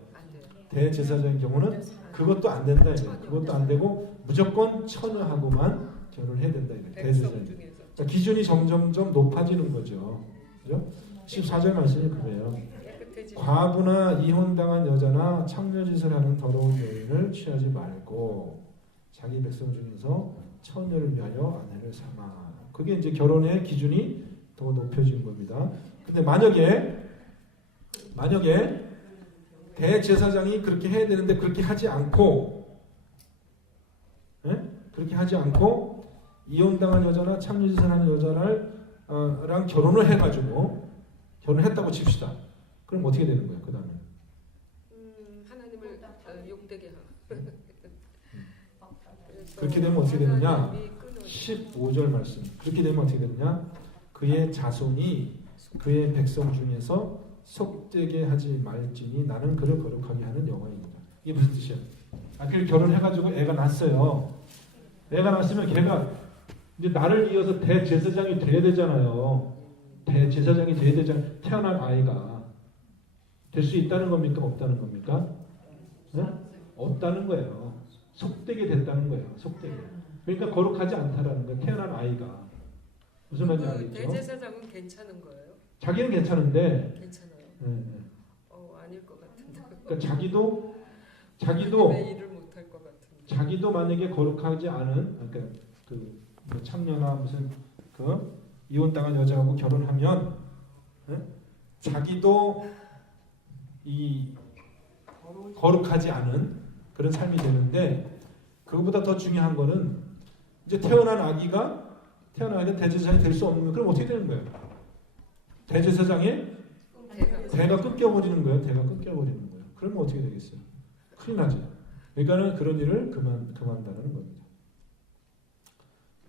대제사장인 경우는 그것도 안 된다 이거예요. 그것도 안 되고 무조건 처녀하고만 결혼을 해야 된다 이거예요. 대제사장. 그러니까 기준이 점점점 높아지는 거죠. 그죠? 14절 말씀이 그래요. 과부나 이혼당한 여자나 창녀짓을 하는 더러운 여인을 취하지 말고 자기 백성 중에서 처녀를 위하여 아내를 삼아. 그게 이제 결혼의 기준이 더 높여진 겁니다. 근데 만약에 대제사장이 그렇게 해야 되는데 그렇게 하지 않고 이혼당한 여자나 창녀짓을 하는 여자랑 결혼을 해가지고 결혼했다고 칩시다. 그럼 어떻게 되는 거예요? 그 다음에 하나님을 욕되게 하고 그렇게 되면 어떻게 되느냐? 15절 말씀. 그렇게 되면 어떻게 되느냐? 그의 자손이 그의 백성 중에서 속되게 하지 말지니 나는 그를 거룩하게 하는 여호와입니다. 이게 무슨 뜻이야? 그 결혼해가지고 애가 낳았어요. 애가 낳았으면 걔가 이제 나를 이어서 대제사장이 돼야 되잖아요. 대제사장이 돼야 되잖아요. 태어난 아이가 될 수 있다는 겁니까? 없다는 겁니까? 네? 없다는 거예요. 속되게 됐다는 거예요. 속되게. 그러니까 거룩하지 않다라는 거예요. 태어난 아이가. 무슨 말인지 알겠죠? 대제사장은 괜찮은 거예요? 자기는 괜찮은데 괜찮아요. 네. 아닐 것 같은데. 그러니까 자기도 왜 일을 못할 것 같은데. 자기도 만약에 거룩하지 않은 그러니까 뭐 창녀나 무슨 그 이혼당한 여자하고 결혼하면 자기도 이 거룩하지 않은 그런 삶이 되는데 그것보다 더 중요한 거는 이제 태어난 아기가 대제사장이 될 수 없는 거예요. 그럼 어떻게 되는 거예요? 대제사장의 대가 끊겨버리는 거예요. 대가 끊겨버리는 거예요. 그러면 어떻게 되겠어요? 큰일 나죠. 그러니까는 그런 일을 그만다는 겁니다.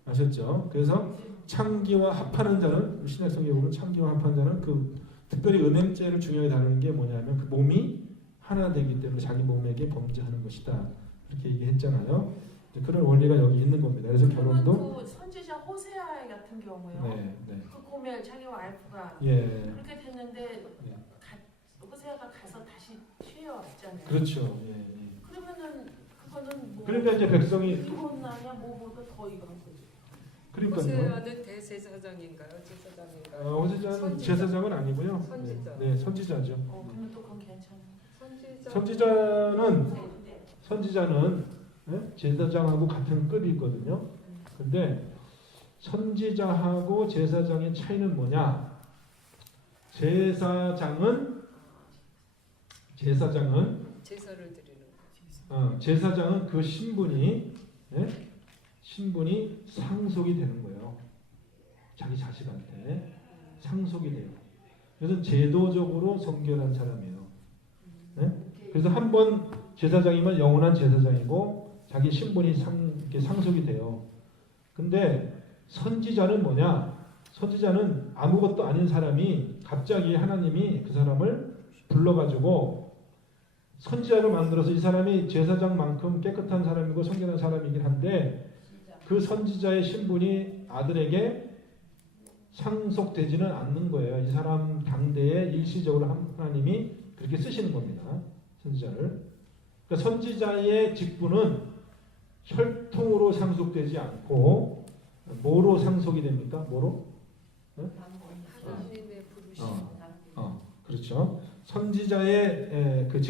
아셨죠? 그래서 창기와 합하는 자는 신약성경에 보면 창기와 합하는 자는 그 특별히 음행죄를 중요하게 다루는 게 뭐냐면 그 몸이 하나 되기 때문에 자기 몸에게 범죄하는 것이다. 이렇게 얘기했잖아요. 그런 원리가 여기 있는 겁니다. 그래서 결혼도 그 선지자 호세아 같은 경우요. 네. 그 고멜 자기 와이프가 예. 그렇게 됐는데 예. 호세아가 가서 다시 취해왔잖아요. 그렇죠. 예. 그러면은 그거는 뭐 그러니까 이제 백성이 이혼나냐 뭐보다 더 이건 거죠. 그러니까요. 호세아는 대제사장인가요? 제사장인가요? 호세자는 제사장은 아니고요. 선지자. 네, 선지자죠. 그러면 또 그건 괜찮아요. 선지자는 제사장하고 같은 급이 있거든요. 근데 선지자하고 제사장의 차이는 뭐냐? 제사장은 제사를 드리는 거. 제사장은 그 신분이 상속이 되는 거예요. 자기 자식한테 상속이 돼요. 그래서 제도적으로 성결한 사람이에요. 그래서 한 번 제사장이면 영원한 제사장이고 자기 신분이 상속이 돼요. 근데 선지자는 뭐냐? 선지자는 아무것도 아닌 사람이 갑자기 하나님이 그 사람을 불러가지고 선지자를 만들어서 이 사람이 제사장만큼 깨끗한 사람이고 성결한 사람이긴 한데 그 선지자의 신분이 아들에게 상속되지는 않는 거예요. 이 사람 당대에 일시적으로 하나님이 그렇게 쓰시는 겁니다. 선지자를. 그러니까 선지자의 직분은 혈통으로 상속되지 않고 뭐로 상속이 됩니까? 뭐로? 하나님의 부르심. 그렇죠. 선지자의 그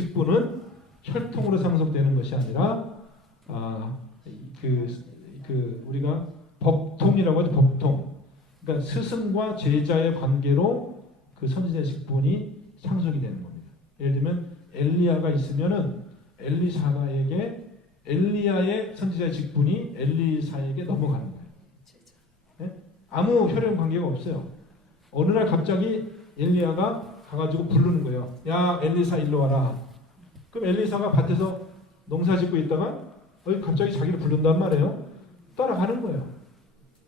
혈통으로 상속되는 것이 아니라 우리가 법통이라고 하죠. 법통. 그러니까 스승과 제자의 관계로 그 선지자의 직분이 상속이 되는 겁니다. 예를 들면 엘리야가 있으면은 엘리사가에게 엘리야의 선지자의 직분이 엘리사에게 넘어가는 거예요. 네? 아무 혈연 관계가 없어요. 어느 날 갑자기 엘리야가 가가지고 부르는 거예요. 야 엘리사 일로 와라. 그럼 엘리사가 밭에서 농사 짓고 있다가 갑자기 자기를 부른단 말이에요. 따라가는 거예요.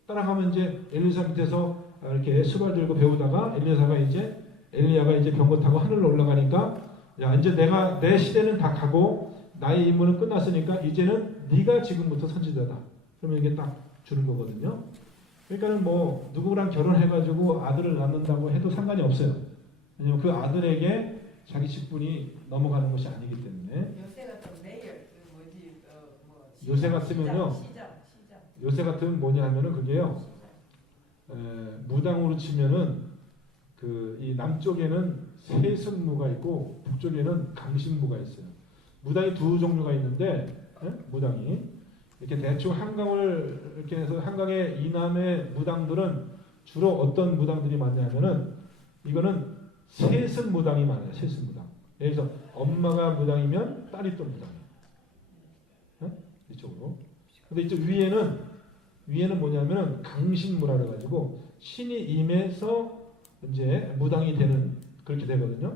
따라가면 이제 엘리사 밑에서 이렇게 수발 들고 배우다가 엘리야가 이제 병거 타고 하늘로 올라가니까 야 이제 내 시대는 다 가고 나의 임무는 끝났으니까 이제는 네가 지금부터 선지자다. 그러면 이게 딱 주는 거거든요. 그러니까는 뭐 누구랑 결혼해가지고 아들을 낳는다고 해도 상관이 없어요. 왜냐면 그 아들에게 자기 직분이 넘어가는 것이 아니기 때문에. 요새 같은 매일 요새 같으면요. 요새 같으면 뭐냐 하면은 그게요. 무당으로 치면은 이 남쪽에는 세승무가 있고 북쪽에는 강신무가 있어요. 무당이 두 종류가 있는데 무당이 이렇게 대충 한강을 이렇게 해서 한강의 이남의 무당들은 주로 어떤 무당들이 많냐면은 이거는 세승 무당이 많아요. 세승 무당. 여기서 엄마가 무당이면 딸이 또 무당이에요. 이쪽으로. 근데 이쪽 위에는 뭐냐면은 강신무라 그래가지고 신이 임해서 이제 무당이 되는 그렇게 되거든요.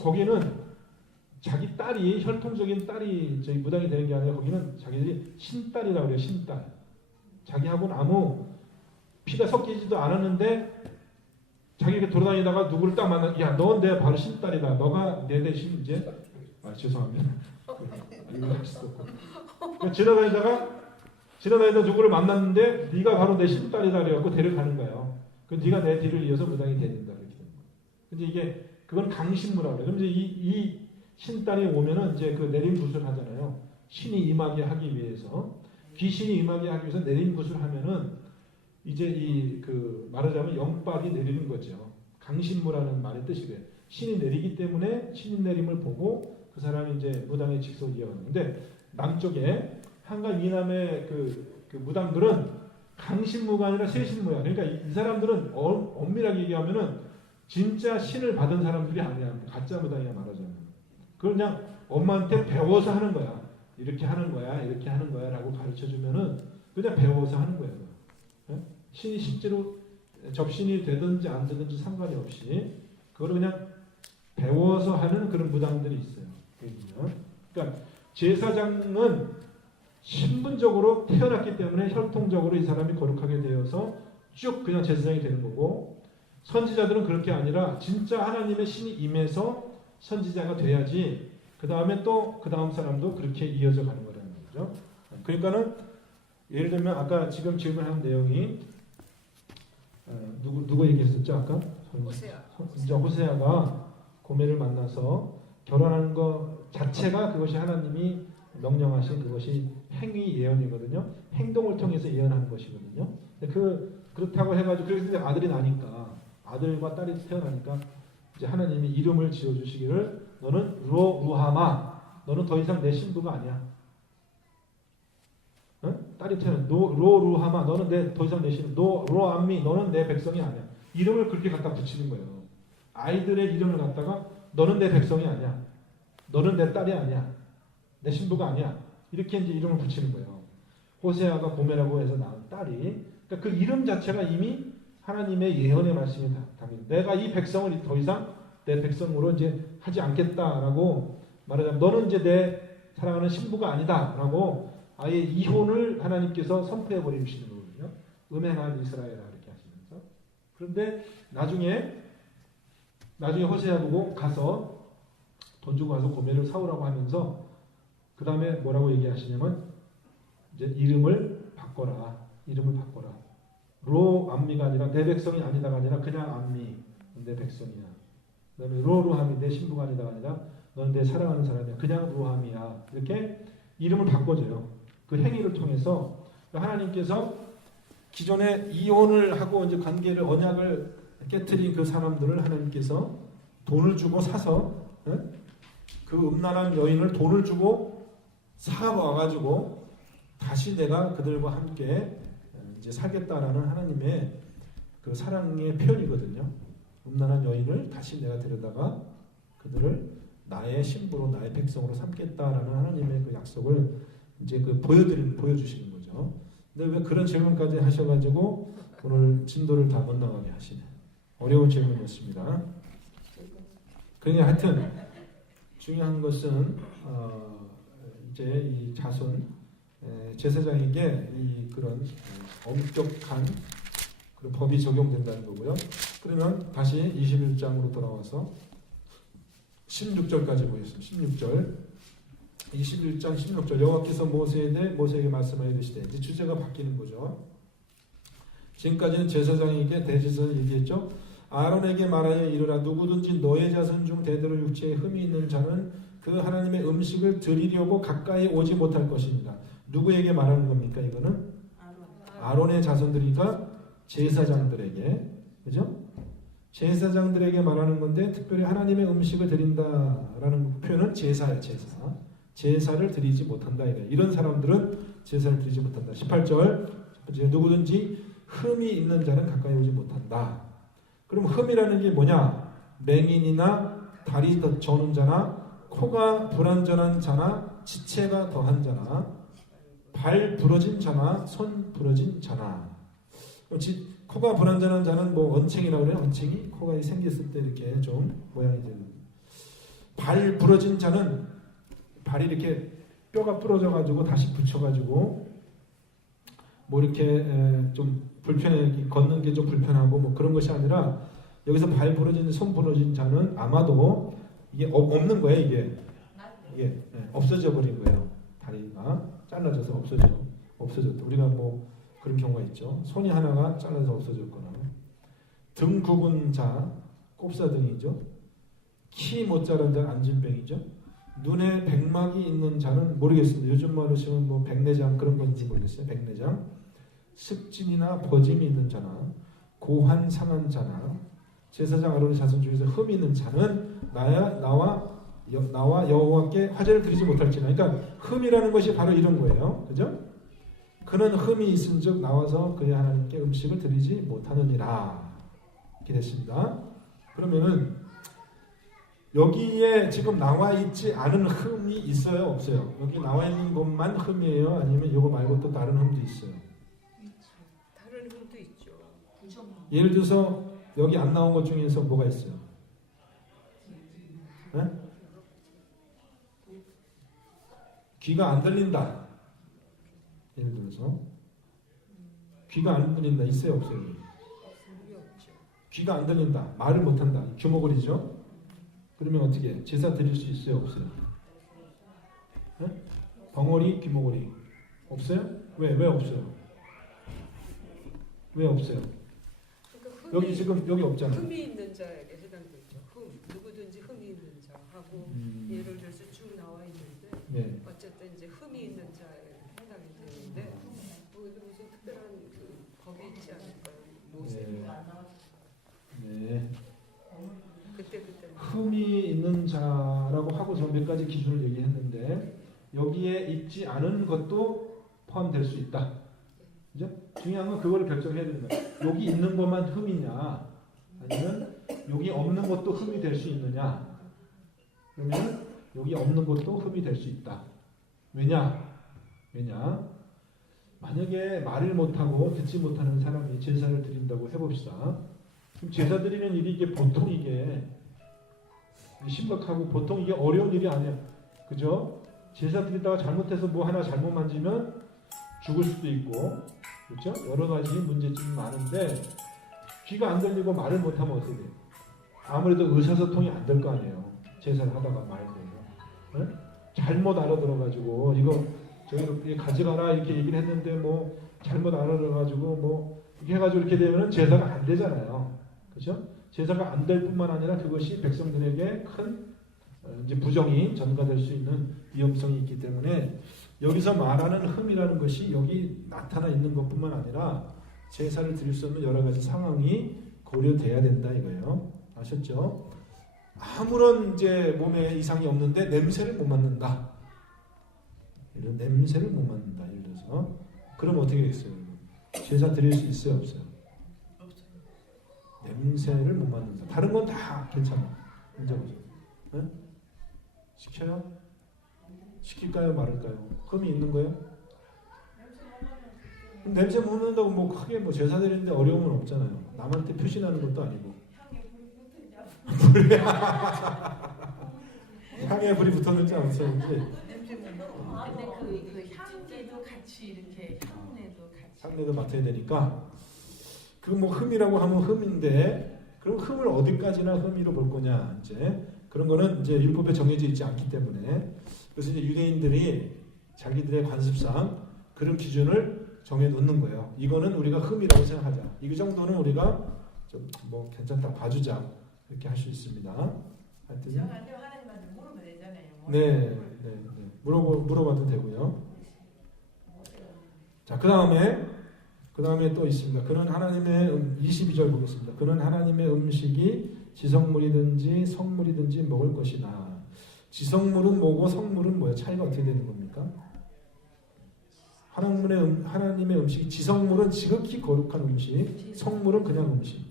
거기는 자기 딸이 혈통적인 딸이 저희 무당이 되는 게 아니라 거기는 자기들이 신딸이라고 그래요. 신딸. 자기하고는 아무 피가 섞이지도 않았는데 자기가 돌아다니다가 누구를 딱 만나, 야, 너 내 바로 신딸이다. 너가 내 대신 이제, 죄송합니다. 이거 할 수 없고. 지나다니다 누구를 만났는데 네가 바로 내 신딸이다 그래갖고 데려가는 거예요. 그 네가 내 뒤를 이어서 무당이 되는다 이렇게 되는 거예요. 근데 이게 그건 강신무라고 그래요. 그럼 이제 이 신딸이 오면은 이제 그 내림굿을 하잖아요. 신이 임하게 하기 위해서, 귀신이 임하게 하기 위해서 내림굿을 하면은 이제 그 말하자면 영박이 내리는 거죠. 강신무라는 말의 뜻이 그래요. 신이 내리기 때문에 신이 내림을 보고 그 사람이 이제 무당의 직속을 이어가는데, 남쪽에 한강 이남의 그 무당들은 강신무가 아니라 세신무야. 그러니까 이 사람들은 엄밀하게 얘기하면은 진짜 신을 받은 사람들이 아니야. 가짜 무당이야 말하자면. 그걸 그냥 엄마한테 배워서 하는 거야. 이렇게 하는 거야, 이렇게 하는 거야 라고 가르쳐 주면은 그냥 배워서 하는 거예요. 신이 실제로 접신이 되든지 안 되든지 상관이 없이 그걸 그냥 배워서 하는 그런 무당들이 있어요. 그러니까 제사장은 신분적으로 태어났기 때문에 혈통적으로 이 사람이 거룩하게 되어서 쭉 그냥 제사장이 되는 거고, 선지자들은 그렇게 아니라 진짜 하나님의 신이 임해서 선지자가 돼야지 그 다음에 또 그 다음 사람도 그렇게 이어져 가는 거라는 거죠. 그러니까는 예를 들면 아까 지금 질문한 내용이 누구 얘기했었죠 아까? 호세아가 고멜을 만나서 결혼하는 것 자체가 그것이 하나님이 명령하신 그것이 행위 예언이거든요. 행동을 통해서 예언하는 것이거든요. 그렇다고 해가지고 그래서 아들이 나니까, 아들과 딸이 태어나니까 이제 하나님이 이름을 지어주시기를 너는 루하마, 너는 더 이상 내 신부가 아니야. 딸이 태어나 루하마, 너는 더 이상 내 신부, 로암미, 너는 내 백성이 아니야. 이름을 그렇게 갖다 붙이는 거예요. 아이들의 이름을 갖다가 너는 내 백성이 아니야. 너는 내 딸이 아니야. 내 신부가 아니야. 이렇게 이제 이름을 붙이는 거예요. 호세아가 고멜이라고 해서 낳은 딸이, 그러니까 그 이름 자체가 이미 하나님의 예언의 말씀이 담긴. 내가 이 백성을 더 이상 내 백성으로 이제 하지 않겠다라고 말하자면 너는 이제 내 사랑하는 신부가 아니다라고 아예 이혼을 하나님께서 선포해 버리시는 거거든요. 음행한 이스라엘아 이렇게 하시면서. 그런데 나중에 호세아 보고 가서 돈 주고 가서 고멜을 사오라고 하면서 그 다음에 뭐라고 얘기하시냐면 이제 이름을 바꿔라. 로암미가 아니라 내 백성이 아니다가 아니라 그냥 암미, 내 백성이야. 그다음에 로루함이 내 신부가 아니다가 아니라 너는 내 사랑하는 사람이야. 그냥 루함이야. 이렇게 이름을 바꿔줘요. 그 행위를 통해서 하나님께서 기존에 이혼을 하고 이제 관계를 언약을 깨트린 그 사람들을 하나님께서 돈을 주고 사서 그 음란한 여인을 돈을 주고 사와가지고 다시 내가 그들과 함께 이제 살겠다라는 하나님의 그 사랑의 표현이거든요. 음란한 여인을 다시 내가 데려다가 그들을 나의 신부로 나의 백성으로 삼겠다라는 하나님의 그 약속을 이제 보여주시는 거죠. 근데 왜 그런 질문까지 하셔가지고 오늘 진도를 다 못 나가게 하시네. 어려운 질문이었습니다. 그러니 하여튼 중요한 것은 이제 이 자손 제사장에게 이 그런 엄격한 그런 법이 적용된다는 거고요. 그러면 다시 21장으로 돌아와서 16절까지 보겠습니다. 16절 21장 16절 여호와께서 모세에게 말씀하여 이르시되 이제 주제가 바뀌는 거죠. 지금까지는 제사장에게 대제사를 얘기했죠. 아론에게 말하여 이르라 누구든지 너의 자손 중 대대로 육체에 흠이 있는 자는 그 하나님의 음식을 드리려고 가까이 오지 못할 것입니다. 누구에게 말하는 겁니까? 이거는 아론의 자손들이니까 제사장들에게, 그죠? 제사장들에게 말하는 건데 특별히 하나님의 음식을 드린다라는 표현은 제사예요. 제사를 드리지 못한다. 이런 사람들은 제사를 드리지 못한다. 18절 누구든지 흠이 있는 자는 가까이 오지 못한다. 그럼 흠이라는 게 뭐냐? 맹인이나 다리 저는 자나 코가 불완전한 자나 지체가 더한 자나 발 부러진 자나 손 부러진 자나. 코가 불완전한 자는 뭐 언챙이라고 그래요. 언챙이 코가 생겼을 때 이렇게 좀 모양이 되는. 발 부러진 자는 발이 이렇게 뼈가 부러져 가지고 다시 붙여 가지고 뭐 이렇게 좀 불편해, 걷는 게 좀 불편하고 뭐 그런 것이 아니라 여기서 발 부러진 손 부러진 자는 아마도 이게 없는 거예요. 이게 없어져 버린 거예요. 다리가 잘라져서 없어졌다. 우리가 뭐 그런 경우가 있죠. 손이 하나가 잘라서 없어졌거나 등 굽은 자 꼽사등이죠. 키 못 자란 자는 안진병이죠. 눈에 백막이 있는 자는 모르겠습니다. 요즘 말로 치면 뭐 백내장 그런 건지 모르겠어요. 백내장, 습진이나 버짐이 있는 자나 고환 상한 자나 제사장 아론의 자손 중에서 흠이 있는 자는 나와 여호와께 화제를 드리지 못할지나. 그러니까 흠이라는 것이 바로 이런 거예요. 그죠? 그는 흠이 있은즉 나와서 그의 하나님께 음식을 드리지 못하느니라. 이렇게 됐습니다. 그러면은 여기에 지금 나와 있지 않은 흠이 있어요, 없어요? 여기 나와 있는 것만 흠이에요? 아니면 이거 말고 또 다른 흠도 있어요? 다른 흠도 있죠. 예를 들어서 여기 안 나온 것 중에서 뭐가 있어요? 네? 귀가 안 들린다. 예를 들어서 귀가 안 들린다. 있어요, 없어요? 귀가 안 들린다. 말을 못한다. 규모거리죠. 그러면 어떻게 제사 드릴 수 있어요, 없어요? 네? 벙어리, 귀모거리 없어요? 왜 없어요? 왜 없어요? 그러니까 여기 지금 여기 없잖아요. 흠이 있는 자에게 해당되죠. 누구든지 흠이 있는 자하고 예를 들어서 쭉 나와 있는데 네. 어쨌든 이제 흠이 있는 자에 해당이 되는데 무슨 특별한 법이 있지 않을까요? 모세. 네. 그때 흠이 있는 자라고 하고 저 몇 가지 기준을 얘기했는데 여기에 있지 않은 것도 포함될 수 있다. 그죠? 중요한 건 그걸 결정해야 되는 거예요. 여기 있는 것만 흠이냐 아니면 여기 없는 것도 흠이 될 수 있느냐. 그러면 여기 없는 것도 흠이 될 수 있다. 왜냐? 만약에 말을 못하고 듣지 못하는 사람이 제사를 드린다고 해봅시다. 그럼 제사 드리는 일이 이게 보통 이게 심각하고 보통 이게 어려운 일이 아니야. 그죠? 제사 드리다가 잘못해서 뭐 하나 잘못 만지면 죽을 수도 있고, 그렇죠? 여러 가지 문제점이 많은데 귀가 안 들리고 말을 못하면 어떻게 돼요? 아무래도 의사소통이 안 될 거 아니에요. 제사를 하다가 말대로. 네? 잘못 알아들어가지고 이거 저기 가져가라 이렇게 얘기를 했는데 뭐 잘못 알아들어가지고 뭐 이렇게 해가지고 이렇게 되면은 제사가 안 되잖아요. 그렇죠? 제사가 안 될 뿐만 아니라 그것이 백성들에게 큰 이제 부정이 전가될 수 있는 위험성이 있기 때문에 여기서 말하는 흠이라는 것이 여기 나타나 있는 것뿐만 아니라 제사를 드릴 수 없는 여러 가지 상황이 고려돼야 된다 이거예요. 아셨죠? 아무런 이제 몸에 이상이 없는데 냄새를 못 맡는다. 이런 냄새를 못 맡는다. 예를 들어서 그럼 어떻게 되겠어요? 제사 드릴 수 있어요, 없어요? 냄새를 못 맡는다. 다른 건 다 괜찮아. 문제보죠. 네? 시켜요? 시킬까요? 말을까요? 흠이 있는 거예요? 냄새 못 맡는다고 뭐 크게 뭐 제사 드리는데 어려움은 없잖아요. 남한테 표시나는 것도 아니고. 향에 불이 붙었는지 안 붙었는지. 근데 그 향기도 같이 이렇게 향내도 맡아야 되니까. 그 뭐 흠이라고 하면 흠인데 그럼 흠을 어디까지나 흠이로 볼 거냐 이제 그런 거는 이제 율법에 정해져 있지 않기 때문에 그래서 이제 유대인들이 자기들의 관습상 그런 기준을 정해 놓는 거예요. 이거는 우리가 흠이라고 생각하자. 이 정도는 우리가 좀 뭐 괜찮다 봐주자 이렇게 할 수 있습니다. 하여튼 하나님한테 물어봐야 되잖아요. 네. 물어봐도 되고요. 자, 그 다음에 또 있습니다. 그는 하나님의 22절 보겠습니다. 그는 하나님의 음식이 지성물이든지 성물이든지 먹을 것이나. 지성물은 뭐고 성물은 뭐예요? 차이가 어떻게 되는 겁니까? 하나님의 음식이 지성물은 지극히 거룩한 음식, 성물은 그냥 음식.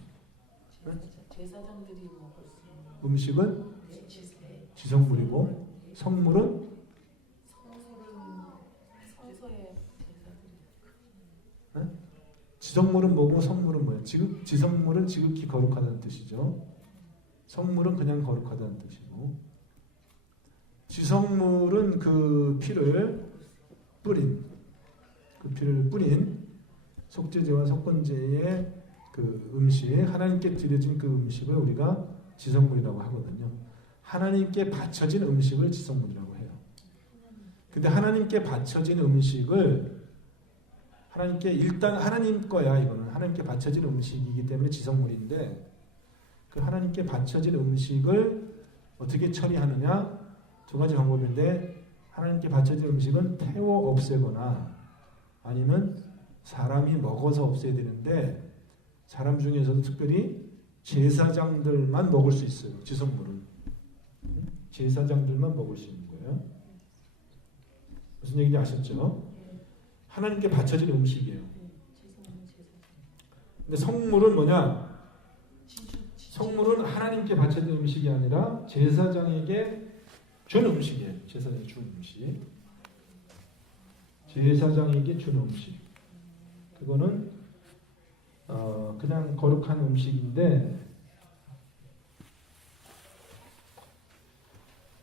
제사장들이 먹을 수 있는 음식은 지성물이고 성물은 성소의 제사들이. 지성물은 뭐고 성물은 뭐예요? 지성물은 지극히 거룩하다는 뜻이죠. 성물은 그냥 거룩하다는 뜻이고 지성물은 그 피를 뿌린 속죄제와 속건제의 그 음식, 하나님께 드려진 그 음식을 우리가 지성물이라고 하거든요. 하나님께 바쳐진 음식을 지성물이라고 해요. 근데 하나님께 바쳐진 음식을 하나님께 일단 하나님 거야. 이거는 하나님께 바쳐진 음식이기 때문에 지성물인데 그 하나님께 바쳐진 음식을 어떻게 처리하느냐 두 가지 방법인데 하나님께 바쳐진 음식은 태워 없애거나 아니면 사람이 먹어서 없애야 되는데 사람 중에서도 특별히 제사장들만 먹을 수 있어요. 지성물은 제사장들만 먹을 수 있는 거예요. 무슨 얘기인지 아셨죠? 하나님께 바쳐진 음식이에요. 근데 성물은 뭐냐? 성물은 하나님께 바쳐진 음식이 아니라 제사장에게 준 음식이에요. 제사장에게 준 음식. 제사장에게 준 음식. 그거는 그냥 거룩한 음식인데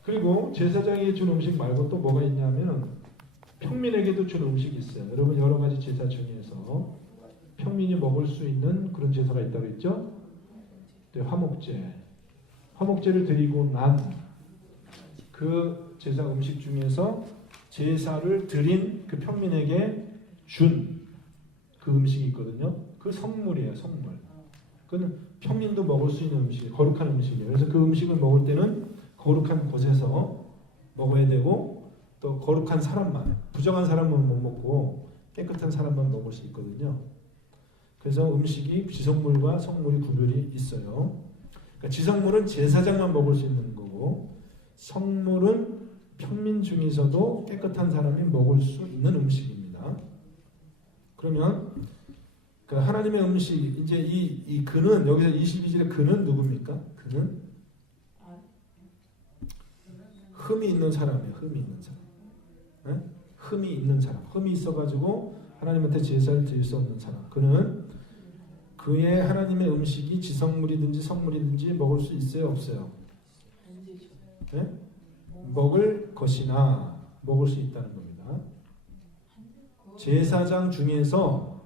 그리고 제사장에게 준 음식 말고 또 뭐가 있냐면 평민에게도 준 음식이 있어요. 여러분 여러 가지 제사 중에서 평민이 먹을 수 있는 그런 제사가 있다고 했죠? 네, 화목제. 화목제를 드리고 난 그 제사 음식 중에서 제사를 드린 그 평민에게 준 그 음식이 있거든요. 그 성물이에요. 성물. 그건 평민도 먹을 수 있는 음식, 거룩한 음식이에요. 그래서 그 음식을 먹을 때는 거룩한 곳에서 먹어야 되고 또 거룩한 사람만, 부정한 사람은 못 먹고 깨끗한 사람만 먹을 수 있거든요. 그래서 음식이 지성물과 성물이 구별이 있어요. 그러니까 지성물은 제사장만 먹을 수 있는 거고 성물은 평민 중에서도 깨끗한 사람이 먹을 수 있는 음식입니다. 그러면 그 하나님의 음식 이제 이 그는 여기서 22절의 그는 누굽니까? 그는 흠이 있는 사람이에요. 흠이 있는 사람. 네? 흠이 있는 사람. 흠이 있어가지고 하나님한테 제사를 드릴 수 없는 사람. 그는 그의 하나님의 음식이 지성물이든지 성물이든지 먹을 수 있어요? 없어요? 네? 먹을 것이나 먹을 수 있다는 겁니다. 제사장 중에서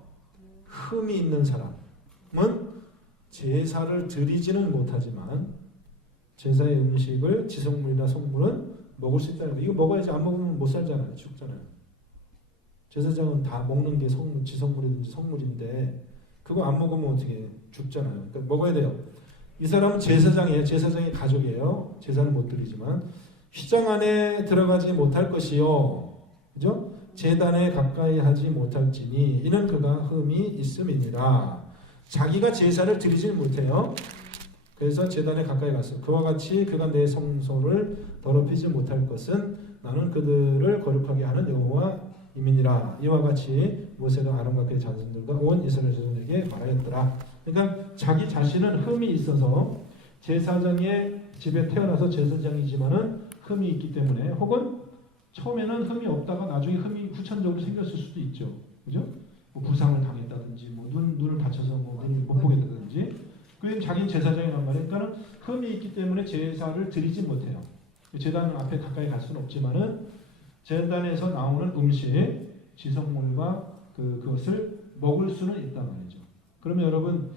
흠이 있는 사람은 제사를 드리지는 못하지만 제사의 음식을 지성물이나 성물은 먹을 수 있다는 거예요. 이거 먹어야지 안 먹으면 못 살잖아요. 죽잖아요. 제사장은 다 먹는 게 지성물이든지 성물인데 그거 안 먹으면 어떻게 죽잖아요. 그러니까 먹어야 돼요. 이 사람은 제사장이에요. 제사장의 가족이에요. 제사는 못 드리지만 휘장 안에 들어가지 못할 것이요. 그죠? 제단에 가까이 하지 못할지니 이는 그가 흠이 있음이니라. 자기가 제사를 드리지 못해요. 그래서 제단에 가까이 갔어. 그와 같이 그가 내 성소를 더럽히지 못할 것은 나는 그들을 거룩하게 하는 여호와임이니라. 이와 같이 모세가 아론과 그의 자손들과 온 이스라엘 자손에게 말하였더라. 그러니까 자기 자신은 흠이 있어서 제사장의 집에 태어나서 제사장이지만은 흠이 있기 때문에 혹은 처음에는 흠이 없다가 나중에 흠이 후천적으로 생겼을 수도 있죠. 그죠? 뭐 부상을 당했다든지 뭐 눈을 다쳐서 뭐 눈을 못 보게 되든지 그게 자기는 제사장이란 말이에요. 그러니까 흠이 있기 때문에 제사를 드리지 못해요. 제단 앞에 가까이 갈 수는 없지만은 제단에서 나오는 음식, 지성물과 그것을 먹을 수는 있단 말이죠. 그러면 여러분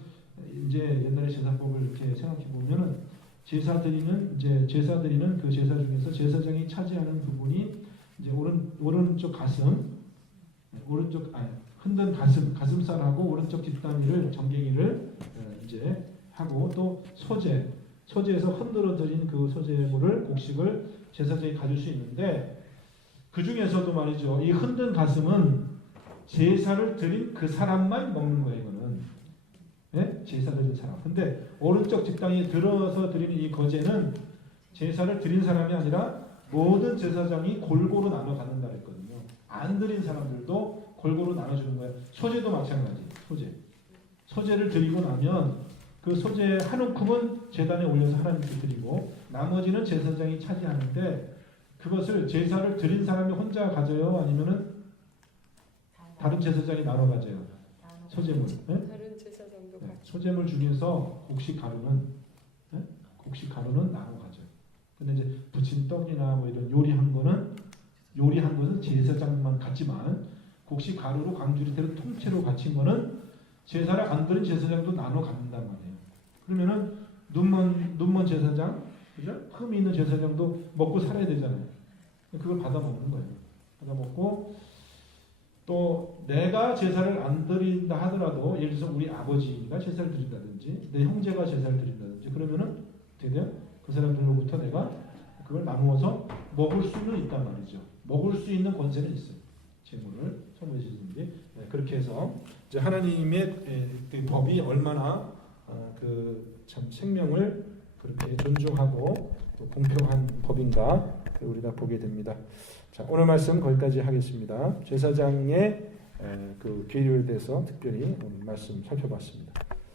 이제 옛날의 제사법을 이렇게 생각해 보면은 제사 드리는 그 제사 중에서 제사장이 차지하는 부분이 이제 오른쪽 가슴, 흔든 가슴살하고 오른쪽 뒷다리를 정갱이를 이제 하고 또 소재에서 흔들어 드린 그 소재물을 곡식을 제사장이 가질 수 있는데 그 중에서도 말이죠. 이 흔든 가슴은 제사를 드린 그 사람만 먹는 거예요. 이거는 네? 제사 드린 사람. 근데 오른쪽 뒷땅에 들어서 드리는 이 거제는 제사를 드린 사람이 아니라 모든 제사장이 골고루 나눠 갖는다 했거든요. 안 드린 사람들도 골고루 나눠주는 거예요. 소재도 마찬가지. 소재를 드리고 나면 그 소재 한 움큼은 제단에 올려서 하나님께 드리고 나머지는 제사장이 차지하는데 그것을 제사를 드린 사람이 혼자 가져요? 아니면은 다른 제사장이 나눠 가져요? 소재물. 네? 다른 제사장도 같이. 소재물 중에서 곡식 가루는 나눠 가져요. 근데 이제 부친 떡이나 뭐 이런 요리한 것은 제사장만 갖지만 곡식 가루로 광주리대로 통째로 갖춘 거는 제사를 안 드린 제사장도 나눠 갖는단 말이에요. 그러면은 눈먼 제사장, 그죠? 흠이 있는 제사장도 먹고 살아야 되잖아요. 그걸 받아 먹는 거예요. 받아 먹고 또 내가 제사를 안 드린다 하더라도 예를 들어서 우리 아버지가 제사를 드린다든지 내 형제가 제사를 드린다든지 그러면은 되려 그 사람들로부터 내가 그걸 나누어서 먹을 수는 있단 말이죠. 먹을 수 있는 권세는 있어요. 재물을 소멸 시든지 그렇게 해서 이제 하나님의 그 법이 얼마나 그 참 생명을 그렇게 존중하고 또 공평한 법인가 우리가 보게 됩니다. 자, 오늘 말씀 거기까지 하겠습니다. 제사장의 그 계율에 대해서 특별히 오늘 말씀 살펴봤습니다.